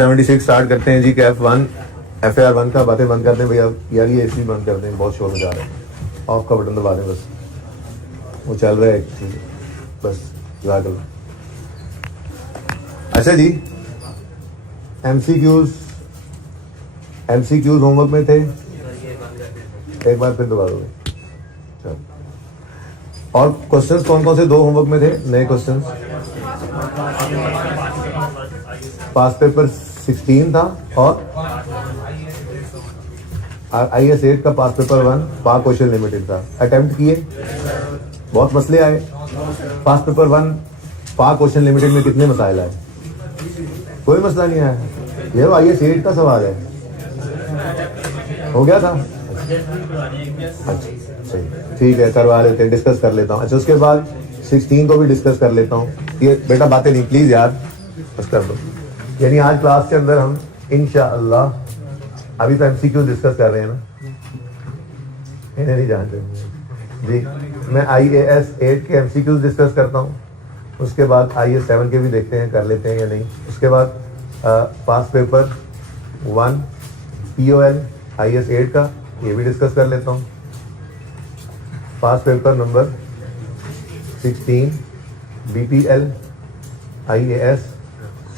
76 start करते हैं जी कि F1 FAR1 का बातें बंद कर दें भैया यार, ये AC बंद कर दें, बहुत शोर मचा रहा है। ऑफ का बटन दबा दें बस, वो चल रहा है ठीक है बस जाकर। अच्छा जी, MCQs होमवर्क में थे, एक बार फिर दबा दो। चलो, और क्वेश्चंस कौन कौन से दो होमवर्क में थे नए क्वेश्चंस? पास पेपर 16 था और IAS 8 का पास पेपर 1 पाक क्वेश्चन लिमिटेड था। अटेम्प्ट किए, बहुत मसले आए। पास पेपर 1 पाक क्वेश्चन लिमिटेड में कितने मसाइल आए? कोई मसला नहीं आया। ये IAS 8 का सवाल है, हो गया था। अच्छा सही, ठीक है, करवा लेते हैं, डिस्कस कर लेता हूँ। अच्छा, उसके बाद 16 को भी डिस्कस कर लेता हूँ। ये बेटा बातें नहीं प्लीज यार, बस कर दो। यानी आज क्लास के अंदर हम इंशाअल्लाह, अभी तो MCQ डिस्कस कर रहे हैं ना, इन्हें नहीं जानते जी। मैं IAS 8 के MCQ डिस्कस करता हूँ, उसके बाद IAS 7 के भी देखते हैं कर लेते हैं या नहीं। उसके बाद पास पेपर 1 POL IAS 8 का, ये भी डिस्कस कर लेता हूँ। पास पेपर नंबर 16 BPL IAS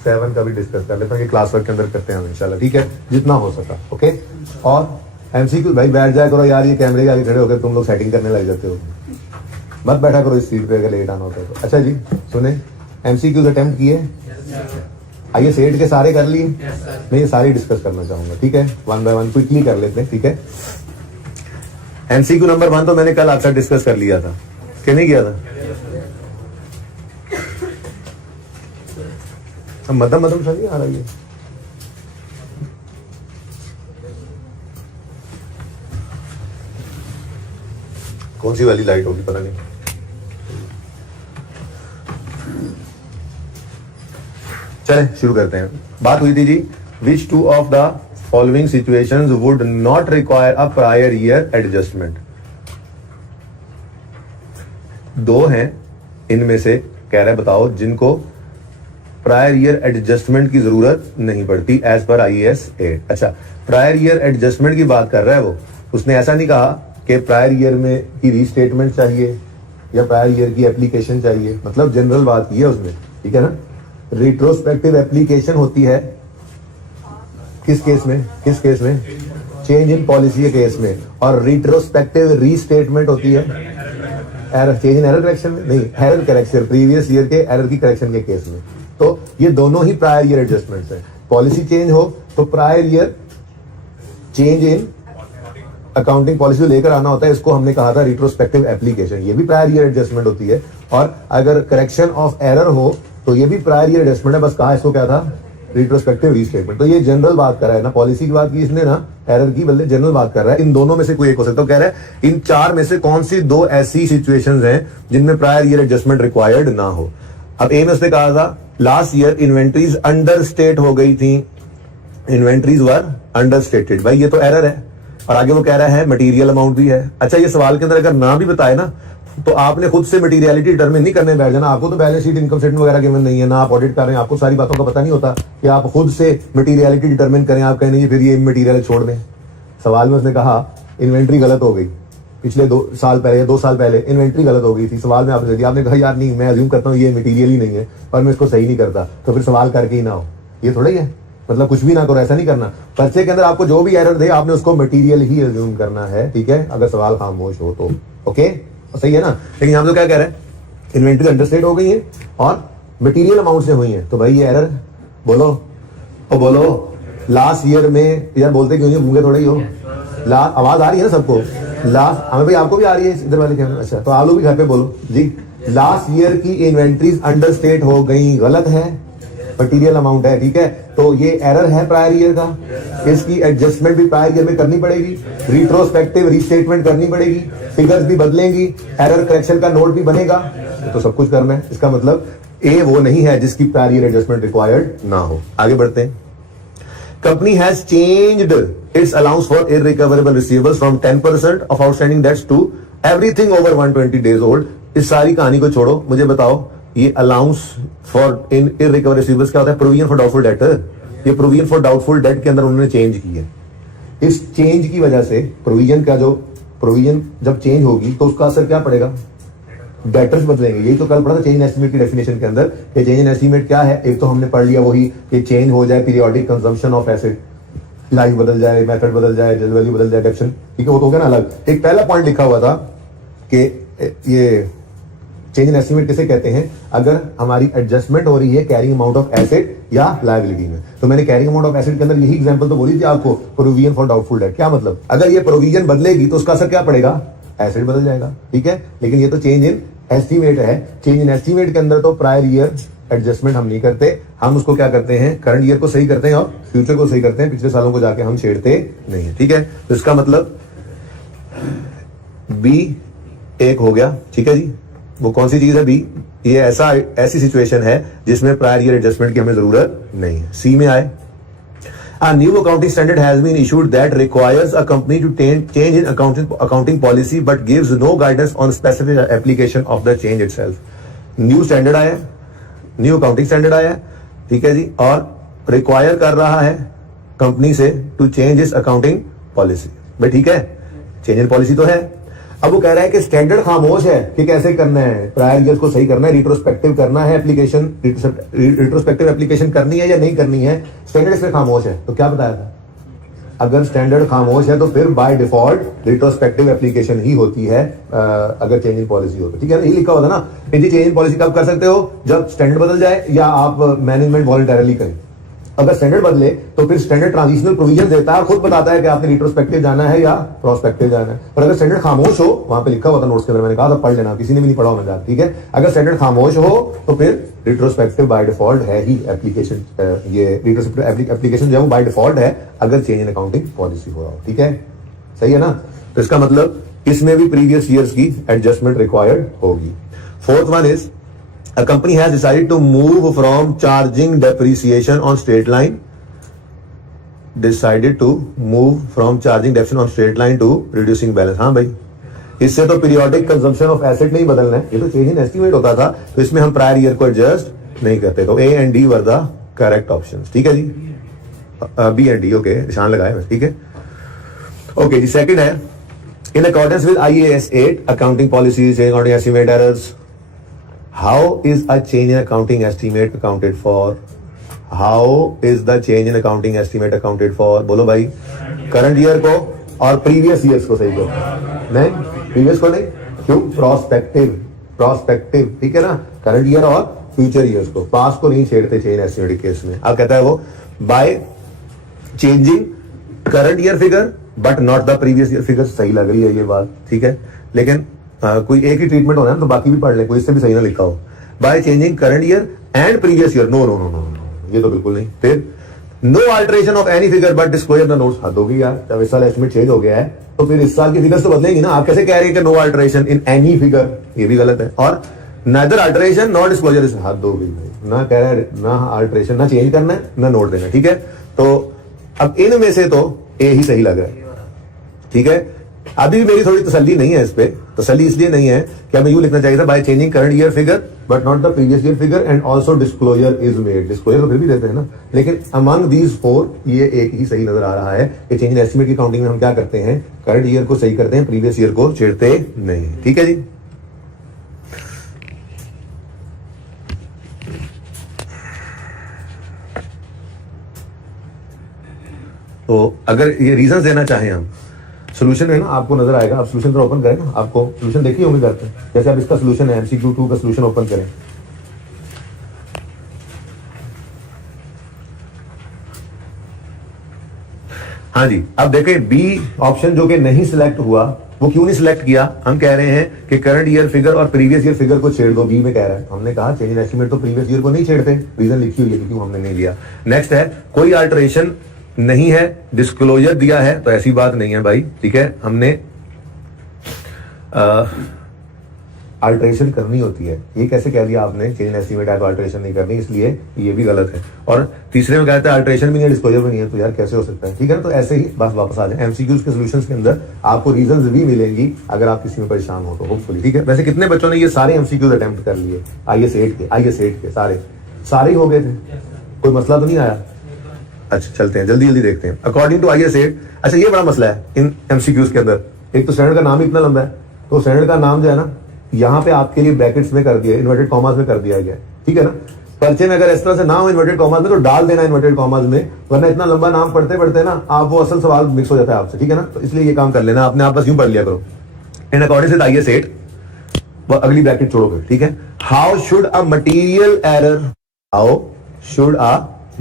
7 का भी डिस्कस कर लेता हूँ। ये क्लास वर्क के अंदर करते हैं हम इंशाल्लाह, ठीक है, जितना हो सका। ओके, और MCQ भाई बैठ जाया करो यार, ये कैमरे के आगे खड़े होकर तुम लोग सेटिंग करने लग जाते हो, मत बैठा करो इस सीट पे अगर लेट आना होता है तो। अच्छा जी सुने, MCQ अटेम्प्ट किए, IAS 8 के सारे कर लिए? मैं ये सारे डिस्कस करना चाहूंगा, ठीक है, 1 बाय 1 क्विकली कर लेते हैं, ठीक है। MCQ नंबर 1 तो मैंने कल आपसे डिस्कस कर लिया था कि नहीं किया था? अब मदम सही आ रही है। कौन सी वाली लाइट होगी पता नहीं। चलें शुरू करते हैं। बात हुई थी जी, which two of the following situations would not require a prior year adjustment. दो हैं इनमें से, कह रहे बताओ जिनको प्रायर ईयर एडजस्टमेंट की जरूरत नहीं पड़ती एज पर IAS 8। अच्छा, प्रायर ईयर एडजस्टमेंट की बात कर रहा है वो, उसने ऐसा नहीं कहा कि प्रायर ईयर में की रीस्टेटमेंट चाहिए या प्रायर ईयर की एप्लीकेशन चाहिए, मतलब जनरल बात की है उसमें, ठीक है ना। रिट्रोस्पेक्टिव एप्लीकेशन होती है किस केस में? चेंज इन पॉलिसी के केस में। और रिट्रोस्पेक्टिव रीस्टेटमेंट होती है error, change in error correction में नहीं, एरर करेक्शन, प्रीवियस ईयर के एरर की करेक्शन के केस में। तो ये दोनों ही प्रायर ईयर एडजस्टमेंट्स हैं। पॉलिसी चेंज हो तो prior year change in accounting policy लेकर आना होता है, इसको हमने कहा था रिट्रोस्पेक्टिव एप्लीकेशन, ये भी प्रायर ईयर एडजस्टमेंट होती है। और अगर करेक्शन ऑफ एरर हो तो ये भी प्रायर ईयर एडजस्टमेंट है, बस कहा इसको क्या था, रिट्रोस्पेक्टिव रीस्टेटमेंट। तो ये जनरल बात कर रहा है ना, पॉलिसी की बात की इसने ना, एरर की बदले जनरल बात कर रहा है। इन दोनों में से कोई एक हो सकता है। तो कह रहा है इन चार में से कौन सी दो ऐसी सिचुएशंस हैं जिनमें प्रायर ईयर एडजस्टमेंट रिक्वायर्ड ना हो। अब ए में उसने कहा था last year inventories under state हो गई थी, इन्वेंट्रीज वर अंडर स्टेटेड, भाई ये तो एरर है। और आगे वो कह रहा है मटेरियल अमाउंट भी है। अच्छा, ये सवाल के अंदर अगर ना भी बताए ना तो आपने खुद से मटेरियलिटी डिटरमिन नहीं करने बैठ जाना। आपको तो बैलेंस शीट, इनकम स्टेटमेंट वगैरह गिवन नहीं है ना, आप ऑडिट कर रहे हैं, आपको सारी बातों का पता नहीं होता कि आप खुद से मटेरियलिटी डिटरमिन करें। आप कहें फिर ये मटेरियल छोड़ दें। सवाल में उसने कहा इन्वेंट्री गलत हो गई, पिछले 2 साल पहले इन्वेंट्री गलत हो गई थी। सवाल में आपने दिया, आपने कहा यार नहीं, मैं अज्यूम करता हूँ ये मटेरियल ही नहीं है और मैं इसको सही नहीं करता, तो फिर सवाल करके ही ना हो, ये थोड़ा ही है। मतलब कुछ भी ना करो, ऐसा नहीं करना। पर्चे के अंदर आपको जो भी एरर दे आपने उसको मटेरियल ही अज्यूम करना है, ठीक है, अगर सवाल खामोश हो तो। ओके, सही है ना। लेकिन यहाँ तो क्या कह रहे हैं, इन्वेंट्री अंडरस्टेट हो गई है और मटेरियल अमाउंट से हुई है, तो भाई ये एरर बोलो और बोलो। लास्ट ईयर में यार बोलते क्यों नहीं, मुझे थोड़ा ही हो। आवाज आ रही है ना सबको? लास्ट हमें भाई आपको भी आ रही है इधर वाले कैमरे? अच्छा, तो आप लोग भी घर पे बोलो जी। लास्ट ईयर की इन्वेंट्रीज अंडर स्टेट हो गई, गलत है, मटीरियल अमाउंट है, ठीक है, तो ये एरर है प्रायर ईयर का। इसकी एडजस्टमेंट भी प्रायर ईयर में करनी पड़ेगी, रिट्रोस्पेक्टिव रीस्टेटमेंट करनी पड़ेगी, फिगर्स भी बदलेंगी, एरर करेक्शन का नोट भी बनेगा, तो सब कुछ करना है। इसका मतलब ए वो नहीं है जिसकी प्रायर ईयर एडजस्टमेंट रिक्वायर्ड ना हो। आगे बढ़ते हैं। Company has changed its allowance for irrecoverable receivables from 10% of outstanding debts to everything over 120 days old. इस सारी कहानी को छोड़ो, मुझे बताओ ये allowance for in irrecoverable receivables क्या होता है? Provision for doubtful debtor. ये प्रोविजन फॉर डाउटफुल डेट के अंदर उन्होंने चेंज की है। इस चेंज की वजह से प्रोविजन का जो प्रोविजन जब चेंज होगी तो उसका असर क्या पड़ेगा, डेटर्स बदलेंगे। यही तो कल पढ़ा था चेंज इन एस्टीमेट की डेफिनेशन के अंदर। ये चेंज इन एस्टीमेट क्या है, एक तो हमने पढ़ लिया वही कि चेंज हो जाए periodic consumption of asset, life बदल जाए, मेथड बदल जाए, जनरल वैल्यू बदल जाए, डेप्शन, ठीक है, वो तो हो गया ना अलग। एक पहला पॉइंट लिखा हुआ था कि ये चेंज इन एस्टीमेट किसे कहते हैं, अगर हमारी एडजस्टमेंट हो रही है कैरिंग अमाउंट ऑफ एसेट या लायबिलिटी में। तो मैंने कैरिंग अमाउंट ऑफ एसेट के अंदर यही एग्जांपल तो बोली थी आपको, प्रोविजन फॉर डाउटफुल डेट। क्या मतलब, अगर ये प्रोविजन बदलेगी तो उसका असर क्या पड़ेगा, एसेट बदल जाएगा, ठीक है। लेकिन ये तो चेंज इन एस्टीमेट है। चेंज इन एस्टीमेट के अंदर तो प्रायर ईयर एडजस्टमेंट हम नहीं करते, हम उसको क्या करते हैं, करंट ईयर को सही करते हैं और फ्यूचर को सही करते हैं, पिछले सालों को जाके हम छेड़ते नहीं है, ठीक है। तो इसका मतलब बी एक हो गया, ठीक है जी। वो कौन सी चीज है, बी, ये ऐसी सिचुएशन है जिसमें प्रायर ईयर एडजस्टमेंट की हमें जरूरत नहीं है। सी में आए, A new accounting standard has been issued that requires a company to change in accounting policy but gives no guidance on specific application of the change itself. New standard आया, new accounting standard आया, ठीक है जी, और require कर रहा है company से to change its accounting policy। भाई ठीक है, change in policy तो है। अब वो कह रहा है कि स्टैंडर्ड खामोश है कि कैसे करना है, प्रायर ईयर को सही करना है, रिट्रोस्पेक्टिव करना है, एप्लीकेशन रिट्रोस्पेक्टिव एप्लीकेशन करनी है या नहीं करनी है, स्टैंडर्ड इसमें खामोश है। तो क्या बताया था, अगर स्टैंडर्ड खामोश है तो फिर बाय डिफॉल्ट रिट्रोस्पेक्टिव एप्लीकेशन ही होती है अगर चेंज इन पॉलिसी हो तो, ठीक है। यही लिखा होता ना, चेंज इन पॉलिसी कब कर सकते हो, जब स्टैंडर्ड बदल जाए या आप मैनेजमेंट वॉलंटरली करें। अगर स्टैंडर्ड बदले तो फिर स्टैंडर्ड ट्रांजिशनल प्रोविजन देता है, खुद बताता है कि आपने रिट्रोस्पेक्टिव जाना है या प्रोस्पेक्टिव जाना है। पर अगर स्टैंडर्ड खामोश हो, वहां पे लिखा हुआ था नोट्स के अंदर, मैंने कहा था पढ़ लेना, किसी ने भी नहीं पढ़ा होना, ठीक है। अगर स्टैंडर्ड खामोश हो तो फिर रिट्रोस्पेक्टिव बाय डिफॉल्ट है ही एप्लीकेशन, ये रिट्रोस्पेक्टिव एप्लीकेशन जो है वो बाय डिफॉल्ट है अगर चेंज इन अकाउंटिंग पॉलिसी हो रहा हो, ठीक है, सही है ना। तो इसका मतलब इसमें भी प्रीवियस ईयर्स की एडजस्टमेंट रिक्वायर्ड होगी। Fourth one is a company has decided to move from charging depreciation on straight line on straight line to reducing balance। हाँ भाई, इससे तो पीरियोडिक कंजम्पशन ऑफ एसेट नहीं बदलना है, ये तो चेंज इन एस्टीमेट होता था, तो इसमें हम प्रायर ईयर को एडजस्ट नहीं करते। तो A and D were the correct options, ठीक है जी। बी एंड डी, ओके, निशान लगाए बस, ठीक है। ओके जी, सेकंड है, in accordance with IAS 8 accounting policies, accounting estimate errors, how is a change in accounting estimate accounted for? How is the change in accounting estimate accounted for? बोलो भाई, current year को और previous years को सही करो, नहीं previous को नहीं, क्यों, प्रोस्पेक्टिव, ठीक है ना, करंट ईयर और फ्यूचर ईयर्स को, पास्ट को नहीं छेड़ते चेंज एस्टिमेट केस में। अब कहता है वो bye changing current year figure but not the previous year figure. सही लग रही है ये बात, ठीक है, लेकिन कोई एक ही ट्रीटमेंट होना है तो बाकी भी पढ़ ले, कोई इससे भी सही ना लिखा हो। By changing current year and previous year, no no no no, ये तो बिल्कुल नहीं। फिर no alteration of any figure but disclosure the notes. हद होगी यार, जब इस साल एस्टिमेट चेंज हो गया है तो फिर इस साल की फिगर्स तो बदलेंगी ना। आप कैसे कह रहे हैं कि no alteration in any figure, ये भी गलत है। और नाइदर अल्टरेशन नॉट डिस्क्लोजर, इस हद होगी भाई, ना कह रहा है ना अल्टरेशन, ना चेंज करना है ना नोट देना, ठीक है। तो अब इनमें से तो ए ही सही लग रहा है, ठीक है। अभी भी मेरी थोड़ी तसल्ली नहीं है इस पे, तसल्ली इसलिए नहीं है कि हमें यूं लिखना चाहिए था bye changing current year figure but not the previous year figure and also disclosure is made. Disclosure तो फिर भी देते हैं ना, लेकिन अमंग दीज फोर ये एक ही सही नजर आ रहा है कि चेंज इन एस्टिमेट की काउंटिंग में हम क्या करते हैं, करंट ईयर को सही करते हैं, प्रीवियस ईयर को छेड़ते नहीं, ठीक है जी। तो अगर ये रीजन देना चाहें हम, सोल्यूशन है ना आपको नजर आएगा, आप सोल्यूशन ओपन करें ना, आपको सोल्यूशन देखी होंगे घर पे, जैसे अब इसका सोल्यूशन है MCQ 2 का सोल्यूशन ओपन करें। हाँ जी, अब देखें बी ऑप्शन जो कि नहीं सिलेक्ट हुआ, वो क्यों नहीं सिलेक्ट किया, हम कह रहे हैं कि करंट ईयर फिगर और प्रीवियस ईयर फिगर को छेड़ दो, बी में कह रहा है। हमने कहा चेंज इन एस्टीमेट तो प्रीवियस ईयर को नहीं छेड़ते, रीजन लिखी हुई है, क्यों हमने नहीं लिया। नेक्स्ट है, कोई अल्टरेशन नहीं है, डिस्क्लोजर दिया है, तो ऐसी बात नहीं है भाई, ठीक है। हमने अल्टरेशन करनी होती है, ये कैसे कह दिया आपने, चेंज इन एस्टीमेट है तो अल्टरेशन नहीं करनी, इसलिए ये भी गलत है। और तीसरे में कहते हैं अल्टरेशन भी नहीं है, डिस्क्लोजर भी नहीं है, तो यार कैसे हो सकता है, ठीक है ना। तो ऐसे ही बस वापस आ जाए, MCQs के सॉल्यूशंस के अंदर आपको रीजंस भी मिलेंगी अगर आप किसी में परेशान हो तो, होपफुली, ठीक है। वैसे कितने बच्चों ने ये सारे MCQs अटेम्प्ट कर लिए, IAS 8 के सारे ही हो गए थे, कोई मसला तो नहीं आया, अच्छा चलते हैं, जल्दी जल्दी देखते हैं। अकॉर्डिंग टू IAS 8, अच्छा ये बड़ा मसला है इन MCQs के अंदर। एक तो स्टैंडर्ड का नाम ही इतना लंबा है, तो स्टैंडर्ड का नाम जो है ना यहाँ पे आपके लिए ब्रैकेट्स में कर दिया, इन्वर्टेड कॉमास में कर दिया गया, ठीक है ना। पर्चे में अगर इस तरह से ना हो इन्वर्टेड कॉमास में तो डाल देना इन्वर्टेड कॉमास में, वरना इतना लंबा नाम पढ़ते पढ़ते ना आप वो असल सवाल मिक्स हो जाता है आपसे, ठीक है ना। तो इसलिए ये काम कर लेना आपने, आप बस यूं पढ़ लिया करो। इन अकॉर्डिंग टू IAS 8, अगली ब्रैकेट छोड़ोगे, ठीक है। How should a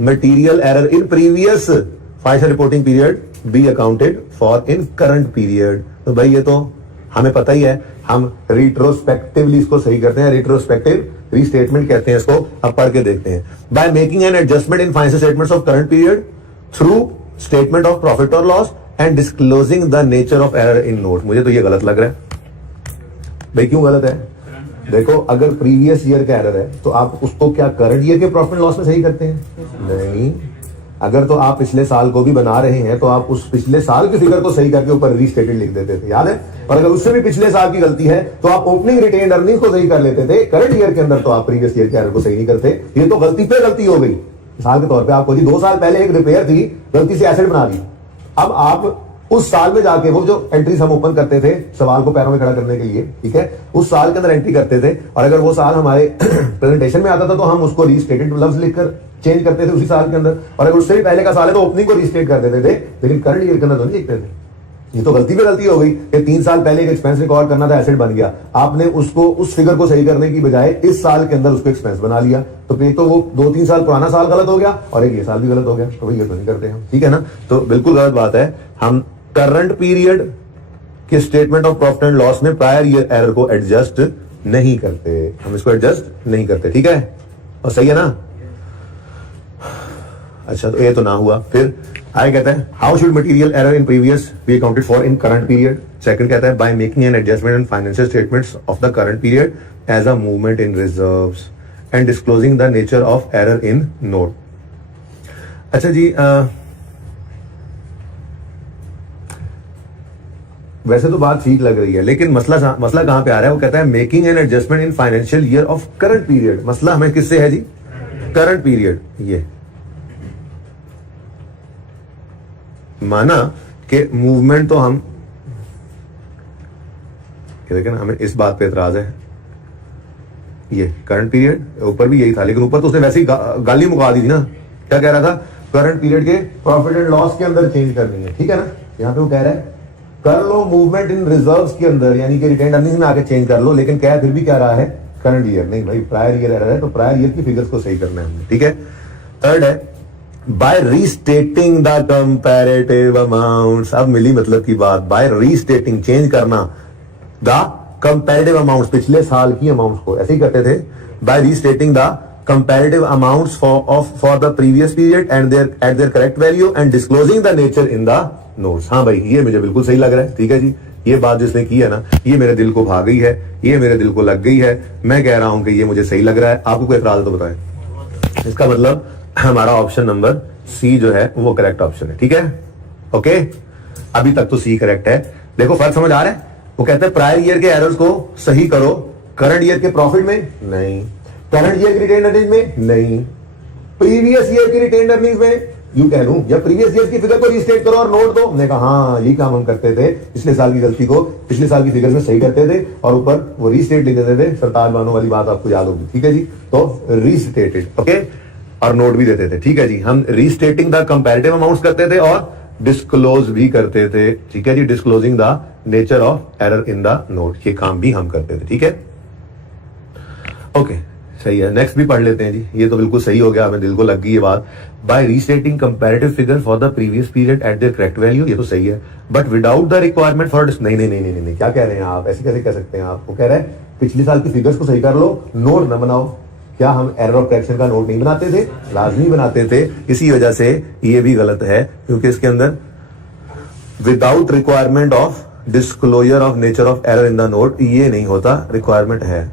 material error in previous financial reporting period B accounted for in current period. तो भाई ये तो हमें पता ही है, हम रिट्रोस्पेक्टिवली इसको सही करते हैं, रिट्रोस्पेक्टिव रीस्टेटमेंट कहते हैं इसको। अब पढ़ के देखते हैं। By making an adjustment in financial statements of current period through statement of profit और loss and disclosing the nature of error in note. मुझे तो ये गलत लग रहा है भाई। क्यों गलत है? देखो अगर प्रीवियस ईयर का एरर है तो आप उसको क्या करंट ईयर के प्रॉफिट लॉस में सही करते हैं? नहीं। अगर तो आप पिछले साल को भी बना रहे हैं तो आप उस पिछले साल की फिगर को सही करके ऊपर रीस्टेटेड लिख देते थे, याद है। और अगर उससे भी पिछले साल की गलती है तो आप ओपनिंग रिटेन अर्निंग को सही कर लेते थे। करंट ईयर के अंदर तो आप प्रीवियस ईयर के एरर को सही नहीं करते। ये तो गलती पे गलती हो गई। मिसाल के तौर पर आपको जी 2 साल पहले एक रिपेयर थी, गलती से एसेट बना दी। अब आप उस साल में जाके वो जो एंट्रीज हम ओपन करते थे सवाल को पैरों में खड़ा करने के लिए, ठीक है, उस साल के अंदर एंट्री करते थे, और अगर वो साल हमारे प्रेजेंटेशन में आता था तो हम उसको रीस्टेटेड लफ्ज लिखकर चेंज करते थे उसी साल के अंदर। और अगर उससे भी पहले का साल है तो ओपनिंग को रीस्टेट कर देते थे, लेकिन करंट ईयर के अंदर तो नहीं लिखते थे। ये तो गलती पे गलती हो गई कि 3 साल पहले एक एक्सपेंस रिकॉर्ड करना था, एसेट बन गया, आपने उसको उस फिगर को सही करने की बजाय इस साल के अंदर उसको एक्सपेंस बना लिया। तो फिर तो वो 2-3 साल पुराना साल गलत हो गया और एक ये साल भी गलत हो गया। तो भाई ये तो नहीं करते हम, ठीक है ना। तो बिल्कुल गलत बात है। हम करंट पीरियड के statement of profit and loss में प्रायर ईयर एरर को एडजस्ट नहीं करते, हम इसको एडजस्ट नहीं करते, ठीक है। और सही है ना। अच्छा तो ये तो ना हुआ। फिर आगे कहता है how should material error in previous be accounted for in current period. Second कहता है by making an adjustment in financial statements of the current period as a movement in reserves and disclosing the nature of error in note. अच्छा जी, वैसे तो बात ठीक लग रही है, लेकिन मसला कहां पे आ रहा है? वो कहता है making an adjustment in financial year of current period. मसला हमें किससे है जी? Current period. ये माना कि मूवमेंट तो हम देखें ना, हमें इस बात पे एतराज है, ये करंट पीरियड ऊपर भी यही था, लेकिन ऊपर तो उसने वैसे ही गाली मुका दी थी ना। क्या कह रहा था? करंट पीरियड के प्रॉफिट एंड लॉस के अंदर चेंज करनी है, ठीक है ना। यहां पे वो कह रहा है कर लो मूवमेंट इन रिजर्व्स के अंदर, यानी कि रिटेन अर्निंग्स में आके चेंज कर लो, लेकिन क्या फिर भी क्या रहा है? Current year. नहीं भाई, प्रायर ईयर एरर है तो प्रायर ईयर की फिगर्स को सही करना है हमने, ठीक है। थर्ड है by restating the comparative amounts. अब मिली मतलब की बात। बाय रीस्टेटिंग, चेंज करना द कंपैरेटिव अमाउंट्स, पिछले साल की अमाउंट्स को, ऐसे ही करते थे। By restating the comparative amounts for the previous period and at their correct value and disclosing the nature in the notes. हाँ भाई, ये मुझे बिल्कुल सही लग रहा है, ठीक है जी। ये बात जिसने की है ना, ये मेरे दिल को भा गई है, ये मेरे दिल को लग गई है। मैं कह रहा हूं कि ये मुझे सही लग रहा है। आपको कोई एतराज तो बताएं। इसका मतलब हमारा ऑप्शन नंबर सी जो है वो करेक्ट ऑप्शन है, ठीक है। ओके, अभी तक तो सी करेक्ट है। देखो फर्क समझ आ रहा है। वो कहते हैं प्रायर ईयर के एरर्स को सही करो, करंट ईयर के प्रॉफिट में नहीं, करंट ईयर की रिटेन अर्निंग में नहीं, प्रीवियस ईयर की रिटेन अर्निंग में यू कह लूं, या प्रीवियस ईयर की फिगर को रीस्टेट करो और नोट दो। हमने कहा हाँ यही काम हम करते थे, पिछले साल की गलती को पिछले साल की फिगर में सही करते थे और ऊपर वो रीस्टेट लिख देते थे। सरताज बानो वाली बात आपको याद होगी, ठीक है जी। तो रीस्टेटेड, ओके, और नोट भी देते थे, ठीक है जी। हम रीस्टेटिंग द कंपैरेटिव अमाउंट्स करते थे और डिस्क्लोज भी करते थे, ठीक है जी। Disclosing the nature of error in the note, ये काम भी हम करते थे, ठीक है। ओके, सही है। नेक्स्ट भी पढ़ लेते हैं जी। ये तो बिल्कुल सही हो गया, हमें दिल को लग गई ये बात। By restating comparative figure for the previous period at their correct value, ये तो सही है, but without the requirement for नहीं नहीं नहीं नहीं नहीं, क्या कह रहे हैं आप? ऐसे कैसे कह सकते हैं आप? वो कह रहे हैं पिछले साल की फिगर्स को सही कर लो, नोट न बनाओ। क्या हम एरर ऑफ करेक्शन का नोट नहीं बनाते थे? लाजमी बनाते थे। इसी वजह से ये भी गलत है, क्योंकि इसके अंदर without requirement of disclosure of nature of error in the note ये नहीं होता, रिक्वायरमेंट है।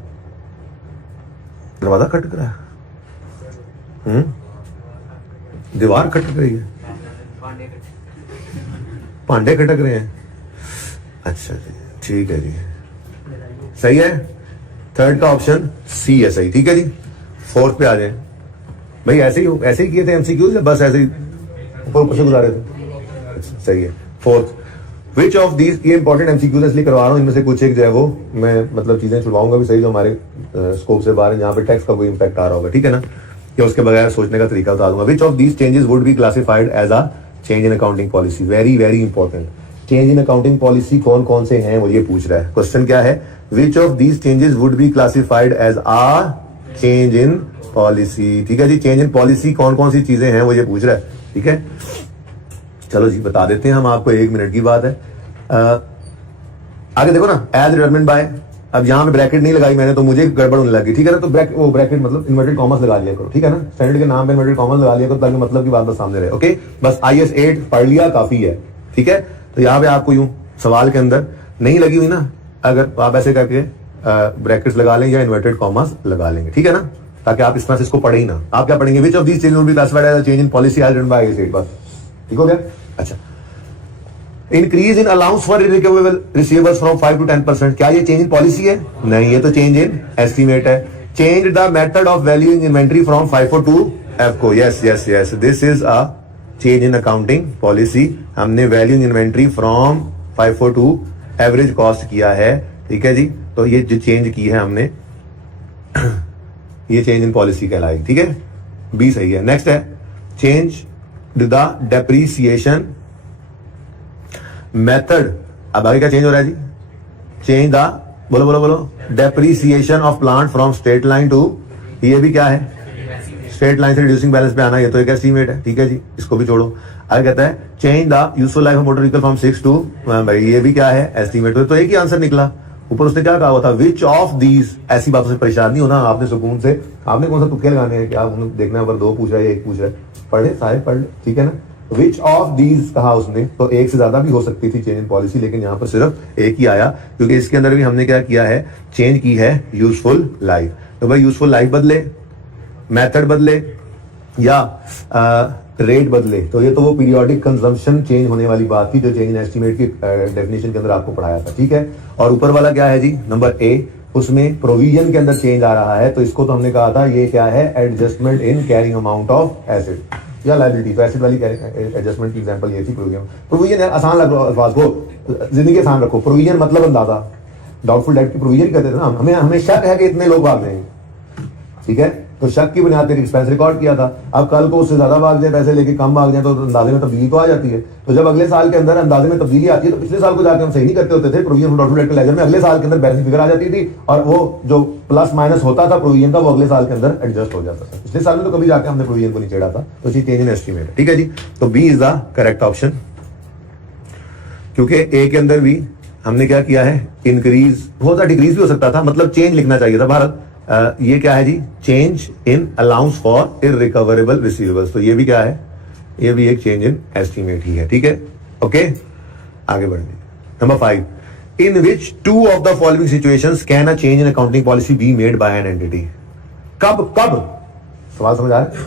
दरवाजा खटक रहा है, दीवार खटक रही है, पांडे खटक रहे हैं। अच्छा जी, ठीक है जी, सही है। थर्ड का ऑप्शन सी है सही, ठीक है जी। फोर्थ पे आ जाए भाई। ऐसे ही किए थे एमसीक्यूज, बस ऐसे ही ऊपर से गुजारे थे। अच्छा, सही है। फोर्थ, विच ऑफ दीज, ये इंपॉर्टेंट एमसीक्यूज इसलिए करवा रहा हूँ, इनमें से कुछ एक जो है वो मैं मतलब चीजें छुड़वाऊंगा भी सही जो हमारे स्कोप से बाहर है, जहाँ पे टैक्स का कोई इंपैक्ट आ रहा होगा, ठीक है ना, या उसके बगैर सोचने का तरीका बता दूंगा। Which of these changes would be classified as a change in accounting policy? Very very important. Change in accounting policy कौन कौन से हैं वो ये पूछ रहा है। क्वेश्चन क्या है? Which of these changes would be classified as a change in policy. ठीक है जी, चेंज इन पॉलिसी कौन कौन सी चीजें हैं वो ये पूछ रहा है, ठीक है। चलो जी बता देते हैं हम आपको, 1 मिनट की बात है। आगे देखो ना, एज डिटरमिन्ड बाय, अब यहां पे ब्रैकेट नहीं लगाई मैंने तो मुझे गड़बड़ होने लगी, ठीक है ना, तो ब्रैकेट मतलब इन्वर्टेड कॉमर्स लगा लिया करो, ठीक है ना, स्टैंडर्ड के नाम पे इन्वर्टेड कॉमर्स लगा लिया करो ताकि मतलब की बात बस सामने रहे। ओके, बस IS 8 पढ़ लिया काफी है, ठीक है। तो यहाँ पे आपको यूं सवाल के अंदर नहीं लगी हुई ना, अगर आप ऐसे करके ब्रैकेट्स लगा लें या इन्वर्टेड कॉमर्स लगा लेंगे, ठीक है ना, ताकि आप इस तरह से इसको पढ़े ही ना। आप क्या पढ़ेंगे? Which of these changes will be classified as a change in policy as written by IS 8, बस ठीक हो गया। अच्छा, increase in allowance for irrecoverable receivables from 5 to 10%, क्या ये चेंज इन पॉलिसी है? नहीं, ये तो चेंज इन एस्टीमेट है। Change the method of valuing inventory from FIFO to EFCO, yes yes yes, this is a change in accounting policy. हमने valuing inventory from FIFO to average cost किया है, ठीक है जी। तो ये जो चेंज की है हमने ये चेंज इन पॉलिसी कहलाएगी, ठीक है। बी सही है। नेक्स्ट है चेंज द डेप्रीसिएशन मेथड। अब आगे क्या चेंज हो रहा है जी? चेंज द, बोलो बोलो बोलो, depreciation of plant from straight line to, ये भी क्या है? स्ट्रेट लाइन से रिड्यूसिंग बैलेंस पे आना, ये तो एक एस्टीमेट है, ठीक है जी, इसको भी छोड़ो। आगे कहता है change the useful life of motor vehicle from 6 to, भाई ये भी क्या है? एस्टीमेट। तो एक ही आंसर निकला। ऊपर उसने क्या कहा हुआ था? विच ऑफ दीज। ऐसी बातों से परेशान नहीं होना आपने, सुकून से। आपने कौन सा तुक्के लगाने हैं? क्या देखना पर 2 पूछ रहा है, 1 पूछ रहा है, पढ़ ले सारे पढ़ ले, ठीक है ना। विच ऑफ दीज कहा उसने, तो एक से ज्यादा भी हो सकती थी चेंज इन पॉलिसी, लेकिन यहां पर सिर्फ एक ही आया, क्योंकि इसके अंदर भी हमने क्या किया है? चेंज की है यूजफुल लाइफ। तो भाई यूजफुल लाइफ बदले, मेथड बदले या रेट बदले, तो ये तो वो पीरियोडिक कंजम्पशन चेंज होने वाली बात थी जो चेंज इन एस्टीमेट की डेफिनेशन के अंदर आपको पढ़ाया था, ठीक है। और ऊपर वाला क्या है जी? नंबर A, उसमें प्रोविजन के अंदर चेंज आ रहा है, तो इसको तो हमने कहा था ये क्या है? Adjustment in carrying amount of asset या लायबिलिटी। तो एसेट वाली एडजस्टमेंट की एग्जांपल ये थी प्रोविजन। प्रोविजन आसान लग रहा है अल्फाज को, जिंदगी आसान रखो। प्रोविजन मतलब अंदाजा, डाउटफुल डेट की प्रोविजन कहते थे ना। हमें शक है कि इतने लोग भाग रहे हैं, ठीक है, तो शक की बुनियाद पर एक्सपेंस रिकॉर्ड किया था। अब कल को उससे ज्यादा भाग जाए पैसे लेके, कम भाग जाए, तो अंदाजे में तब्दीली तो आ जाती है। तो जब अगले साल के अंदर अंदाजे में तब्दीली आती है, तो पिछले साल को जाकर हम सही नहीं करते होते थे, प्रोविजन डाउटफुल डेट के लेजर में अगले साल के अंदर बैलेंस फिगर आ जाती थी, और वो जो प्लस माइनस होता था प्रोविजन का, वो अगले साल के अंदर एडजस्ट हो जाता था। पिछले साल में तो कभी जाकर हमने प्रोविजन को नहीं छेड़ा था। तो चेंज इन एस्टीमेट, ठीक है जी। तो B is the correct option, क्योंकि ए के अंदर भी हमने क्या किया है? इंक्रीज होता, डिक्रीज भी हो सकता था, मतलब चेंज लिखना चाहिए था भारत। ये क्या है जी? Change in allowance for irrecoverable receivables. तो ये भी क्या है? ये भी एक चेंज इन एस्टीमेट ही है, ठीक है। ओके, आगे बढ़ते। Number 5, in which 2 of the following situations can a change in accounting policy be made by an entity? कब कब? सवाल समझ आ रहा है?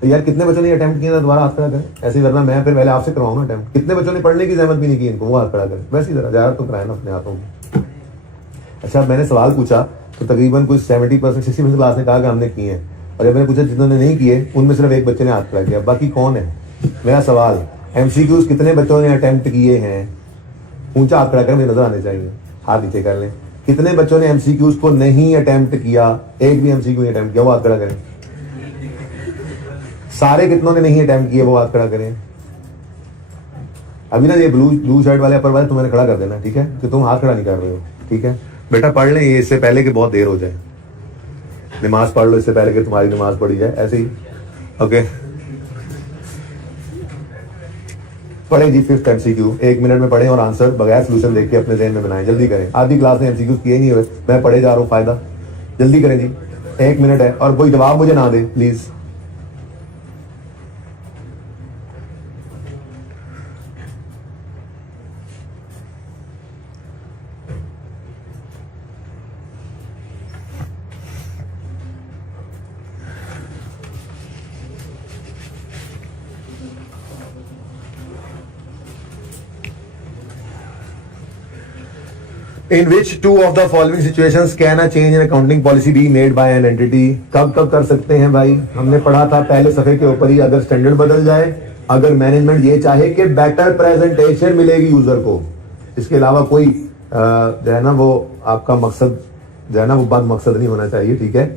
तो यार कितने बच्चों ने अटेम्प्ट किया था? दोबारा हाथ खड़ा करें। ऐसे ही करना, मैं फिर पहले आपसे करवाऊंगा अटेम्प्ट। कितने बच्चों ने पढ़ने की जहमत भी नहीं की इनको? वो हाथ खड़ा करें। वैसे ही जरा ज्यादा तो कराए ना अपने हाथों में। अच्छा, मैंने सवाल पूछा तो तकरीबन कुछ 70% 60% क्लास ने कहा कि हमने किए हैं, और जब मैंने पूछा जिन्होंने नहीं किए उनमें सिर्फ एक बच्चे ने हाथ खड़ा किया, बाकी कौन है? मेरा सवाल, एमसीक्यूज कितने बच्चों ने अटेम्प्ट किए हैं? ऊंचा हाथ खड़ा कर, मुझे नजर आने चाहिए, हाथ नीचे कर लें। कितने बच्चों ने एमसीक्यूज को नहीं अटेम्प्ट किया? एक भी एमसीक्यू नहीं अटेम्प्ट किया, वो हाथ खड़ा करें। सारे कितनों ने नहीं अटेम्प्ट किए, वो हाथ खड़ा करें। अभी ना ये ब्लू शर्ट वाले अपर वाले तुम्हें खड़ा कर देना, ठीक है, कि तुम हाथ खड़ा नहीं कर रहे हो, ठीक है बेटा। पढ़ लें ये इससे पहले कि बहुत देर हो जाए। नमाज पढ़ लो इससे पहले कि तुम्हारी नमाज पढ़ी जाए, ऐसे ही। ओके, पढ़े जी 5th एमसीक्यू। 1 मिनट में पढ़े और आंसर बगैर सोल्यूशन देख के अपने ज़हन में बनाएं। जल्दी करें, आधी क्लास ने एमसीक्यू किए नहीं हुए, मैं पढ़े जा रहा हूँ, फायदा। जल्दी करें जी, 1 मिनट है, और कोई जवाब मुझे ना दे please. In which 2 of the following situations can a change in accounting policy be made by an entity? कब कब कर सकते हैं भाई? हमने पढ़ा था पहले सफे के ऊपर ही, अगर स्टैंडर्ड बदल जाए अगर मैनेजमेंट ये चाहे कि बेटर प्रेजेंटेशन मिलेगी यूजर को, इसके अलावा कोई जो है ना वो आपका मकसद जो है ना वो बद मकसद नहीं होना चाहिए, ठीक है।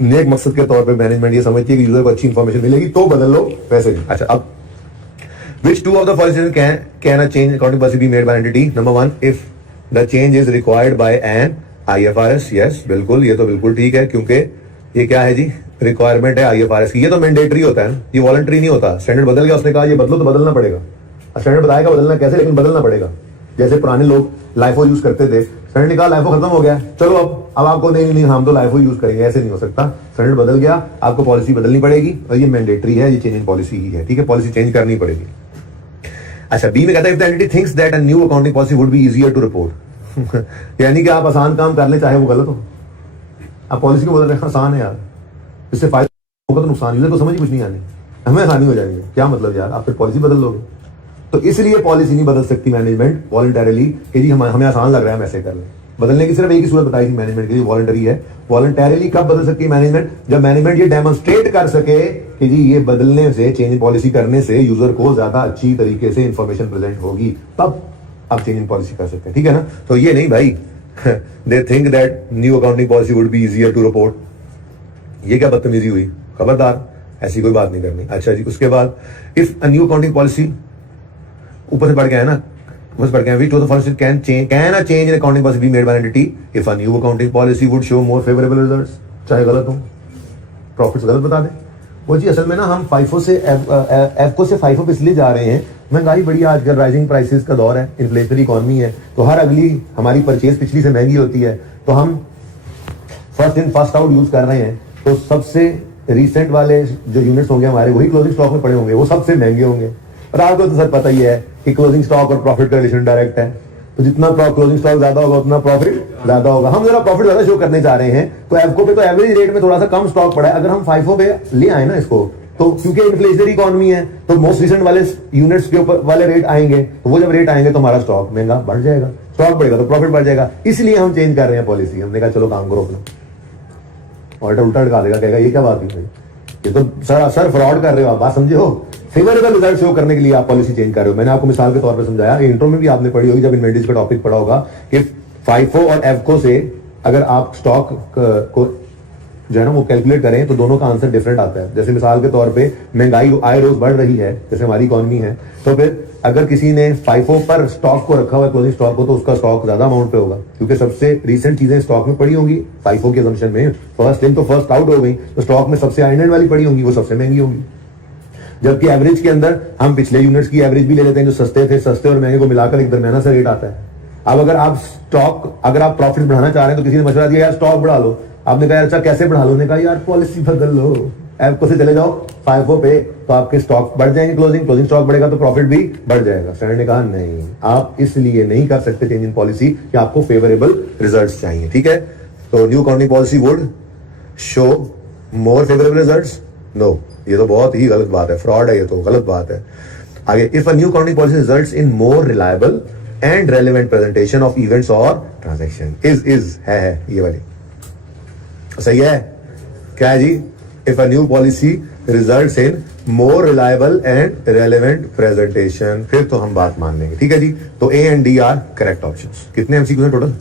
नेक मकसद के तौर पे मैनेजमेंट ये समझती है कि यूजर को अच्छी इंफॉर्मेशन मिलेगी तो बदल लो, वैसे नहीं। अच्छा, अब which two of the following can a change accounting policy be made by entity? Number one, if the change is required by an IFRS, yes, बिल्कुल, ये तो बिल्कुल ठीक है, क्योंकि ये क्या है जी, रिक्वायरमेंट है IFRS की। ये तो मैंडेटरी होता है, ये वॉलंटरी नहीं होता। स्टैंडर्ड बदल गया, उसने कहा ये बदलो तो बदलना पड़ेगा। स्टैंडर्ड बताएगा बदलना कैसे, लेकिन बदलना पड़ेगा। जैसे पुराने लोग लाइफो यूज करते थे, स्टैंडर्ड ने कहा लाइफो खत्म हो गया, चलो अब आपको नहीं हम तो लाइफो यूज करेंगे, ऐसे नहीं हो सकता। स्टैंडर्ड बदल गया, आपको पॉलिसी बदलनी पड़ेगी, और ये मैंडेटरी है, ये चेंज इन पॉलिसी ही है, ठीक है, पॉलिसी चेंज करनी पड़ेगी। अच्छा, बी में कहता है if the entity thinks that a new accounting policy would be easier to report. यानी कि आप आसान काम कर ले चाहे वो गलत हो, आप पॉलिसी को बदल रहे हैं, आसान है यार, इससे फायदा होगा तो नुकसान, यूजर को समझ ही कुछ नहीं आनी, हमें आसानी हो जाएगी। क्या मतलब यार, आप फिर पॉलिसी बदल लोगे? तो इसलिए पॉलिसी नहीं बदल सकती मैनेजमेंट वॉलंटरली कि जी हमें आसान लग रहा है हम ऐसे कर लें। बदलने की सिर्फ एक ही सूरत बताई थी मैनेजमेंट के लिए, वॉलंटरी है। वॉलंटरली कब बदल सकती है मैनेजमेंट? जब मैनेजमेंट ये डेमोन्स्ट्रेट कर सके कि जी ये बदलने से, चेंज इन पॉलिसी करने से यूजर को ज्यादा अच्छी तरीके से इंफॉर्मेशन प्रेजेंट होगी, तब आप चेंज इन पॉलिसी कर सकते हैं, ठीक है ना। तो ये नहीं भाई they think that new accounting policy would be easier to report, ये क्या बदतमीजी हुई, खबरदार, ऐसी कोई बात नहीं करनी। अच्छा जी, उसके बाद if a new accounting policy, ऊपर से बढ़ गया है ना, ऊपर बढ़ गया, which of the following can a change in accounting policy be made by an entity if a new accounting policy would show more favorable results? चाहे गलत हो, प्रॉफिट्स गलत बता दे वो जी। असल में ना हम फाइफो से एफको से फाइफो पे इसलिए जा रहे हैं, महंगाई बड़ी है आजकल, राइजिंग प्राइसेस का दौर है, इन्फ्लेशनरी इकोनॉमी है, तो हर अगली हमारी परचेज पिछली से महंगी होती है, तो हम first in first out use कर रहे हैं। तो सबसे रिसेंट वाले जो यूनिट्स होंगे हमारे, वही क्लोजिंग स्टॉक में पड़े होंगे, वो सबसे महंगे होंगे। और आपको तो सर पता ही है कि क्लोजिंग स्टॉक और प्रॉफिट का रिलेशन डायरेक्ट है, तो जितना क्लोजिंग स्टॉक ज्यादा होगा उतना प्रॉफिट ज्यादा होगा। हम जरा प्रॉफिट ज्यादा शो करने चाह रहे हैं, तो एफको पे तो एवरेज रेट में थोड़ा सा कम स्टॉक पड़ा है, अगर हम फाइफो पे ले आए ना इसको, तो क्योंकि इन्फ्लेशनरी इकोनॉमी है, तो मोस्ट रिसेंट वाले यूनिट्स के ऊपर वाले रेट आएंगे, तो वो जब रेट आएंगे तो हमारा स्टॉक महंगा बढ़ जाएगा, स्टॉक बढ़ेगा तो प्रॉफिट बढ़ जाएगा। इसलिए हम चेंज कर रहे हैं पॉलिसी। हमने कहा चलो काम करो अपना, ऑल्टर उल्टा ढका देगा, कहेगा ये क्या बात है भाई, ये तो सर फ्रॉड कर रहे हो आप, बात समझे हो। फेवरेबल रिजल्ट शो करने के लिए आप पॉलिसी चेंज कर रहे हो। मैंने आपको मिसाल के तौर पे समझाया, इंट्रो में भी आपने पढ़ी होगी जब इन्वेंटरीज का टॉपिक पढ़ा होगा, कि फाइफो और एफको से अगर आप स्टॉक को जो है ना वो कैलकुलेट करें तो दोनों का आंसर डिफरेंट आता है। जैसे मिसाल के तौर पे महंगाई आए रोज बढ़ रही है, जैसे हमारी इकोनॉमी है, तो फिर अगर किसी ने फाइफो पर स्टॉक को रखा हुआ है, क्लोजिंग स्टॉक को, तो उसका स्टॉक ज्यादा अमाउंट पे होगा, क्योंकि सबसे रिसेंट चीजें स्टॉक में पड़ी होंगी फाइफो के असम्पशन में। फर्स्ट इन तो फर्स्ट आउट हो गई, तो स्टॉक में सबसे आइनड वाली पड़ी होंगी, वो सबसे महंगी होगी। जबकि एवरेज के अंदर हम पिछले यूनिट्स की एवरेज भी ले लेते हैं, जो सस्ते थे, सस्ते और महंगे को मिलाकर एक दरमियाना सा रेट आता है। अब अगर आप प्रॉफिट बढ़ाना चाह रहे हैं, तो किसी ने मशवरा दिया यार स्टॉक बढ़ा लो, आपने कहा अच्छा कैसे बढ़ा लो, ने कहा यार पॉलिसी बदल लो, एफको से चले जाओ फाइफो पे, तो आपके स्टॉक बढ़ जाएंगे, क्लोजिंग स्टॉक बढ़ेगा तो प्रॉफिट भी बढ़ जाएगा। स्टैंडर्ड ने कहा नहीं, आप इसलिए नहीं कर सकते चेंज इन पॉलिसी कि आपको फेवरेबल रिजल्ट्स चाहिए, ठीक है। तो new accounting policy would show more favourable results, no, ये तो बहुत ही गलत बात है, फ्रॉड है, ये तो गलत बात है। आगे, if a new accounting policy results in more reliable and relevant presentation of events और ट्रांजैक्शन, है ये वाली सही है क्या है जी। If a new policy results in more reliable and relevant presentation, फिर तो हम बात मान लेंगे, ठीक है जी। तो A and D R correct options. कितने एमसीक्यू हैं टोटल?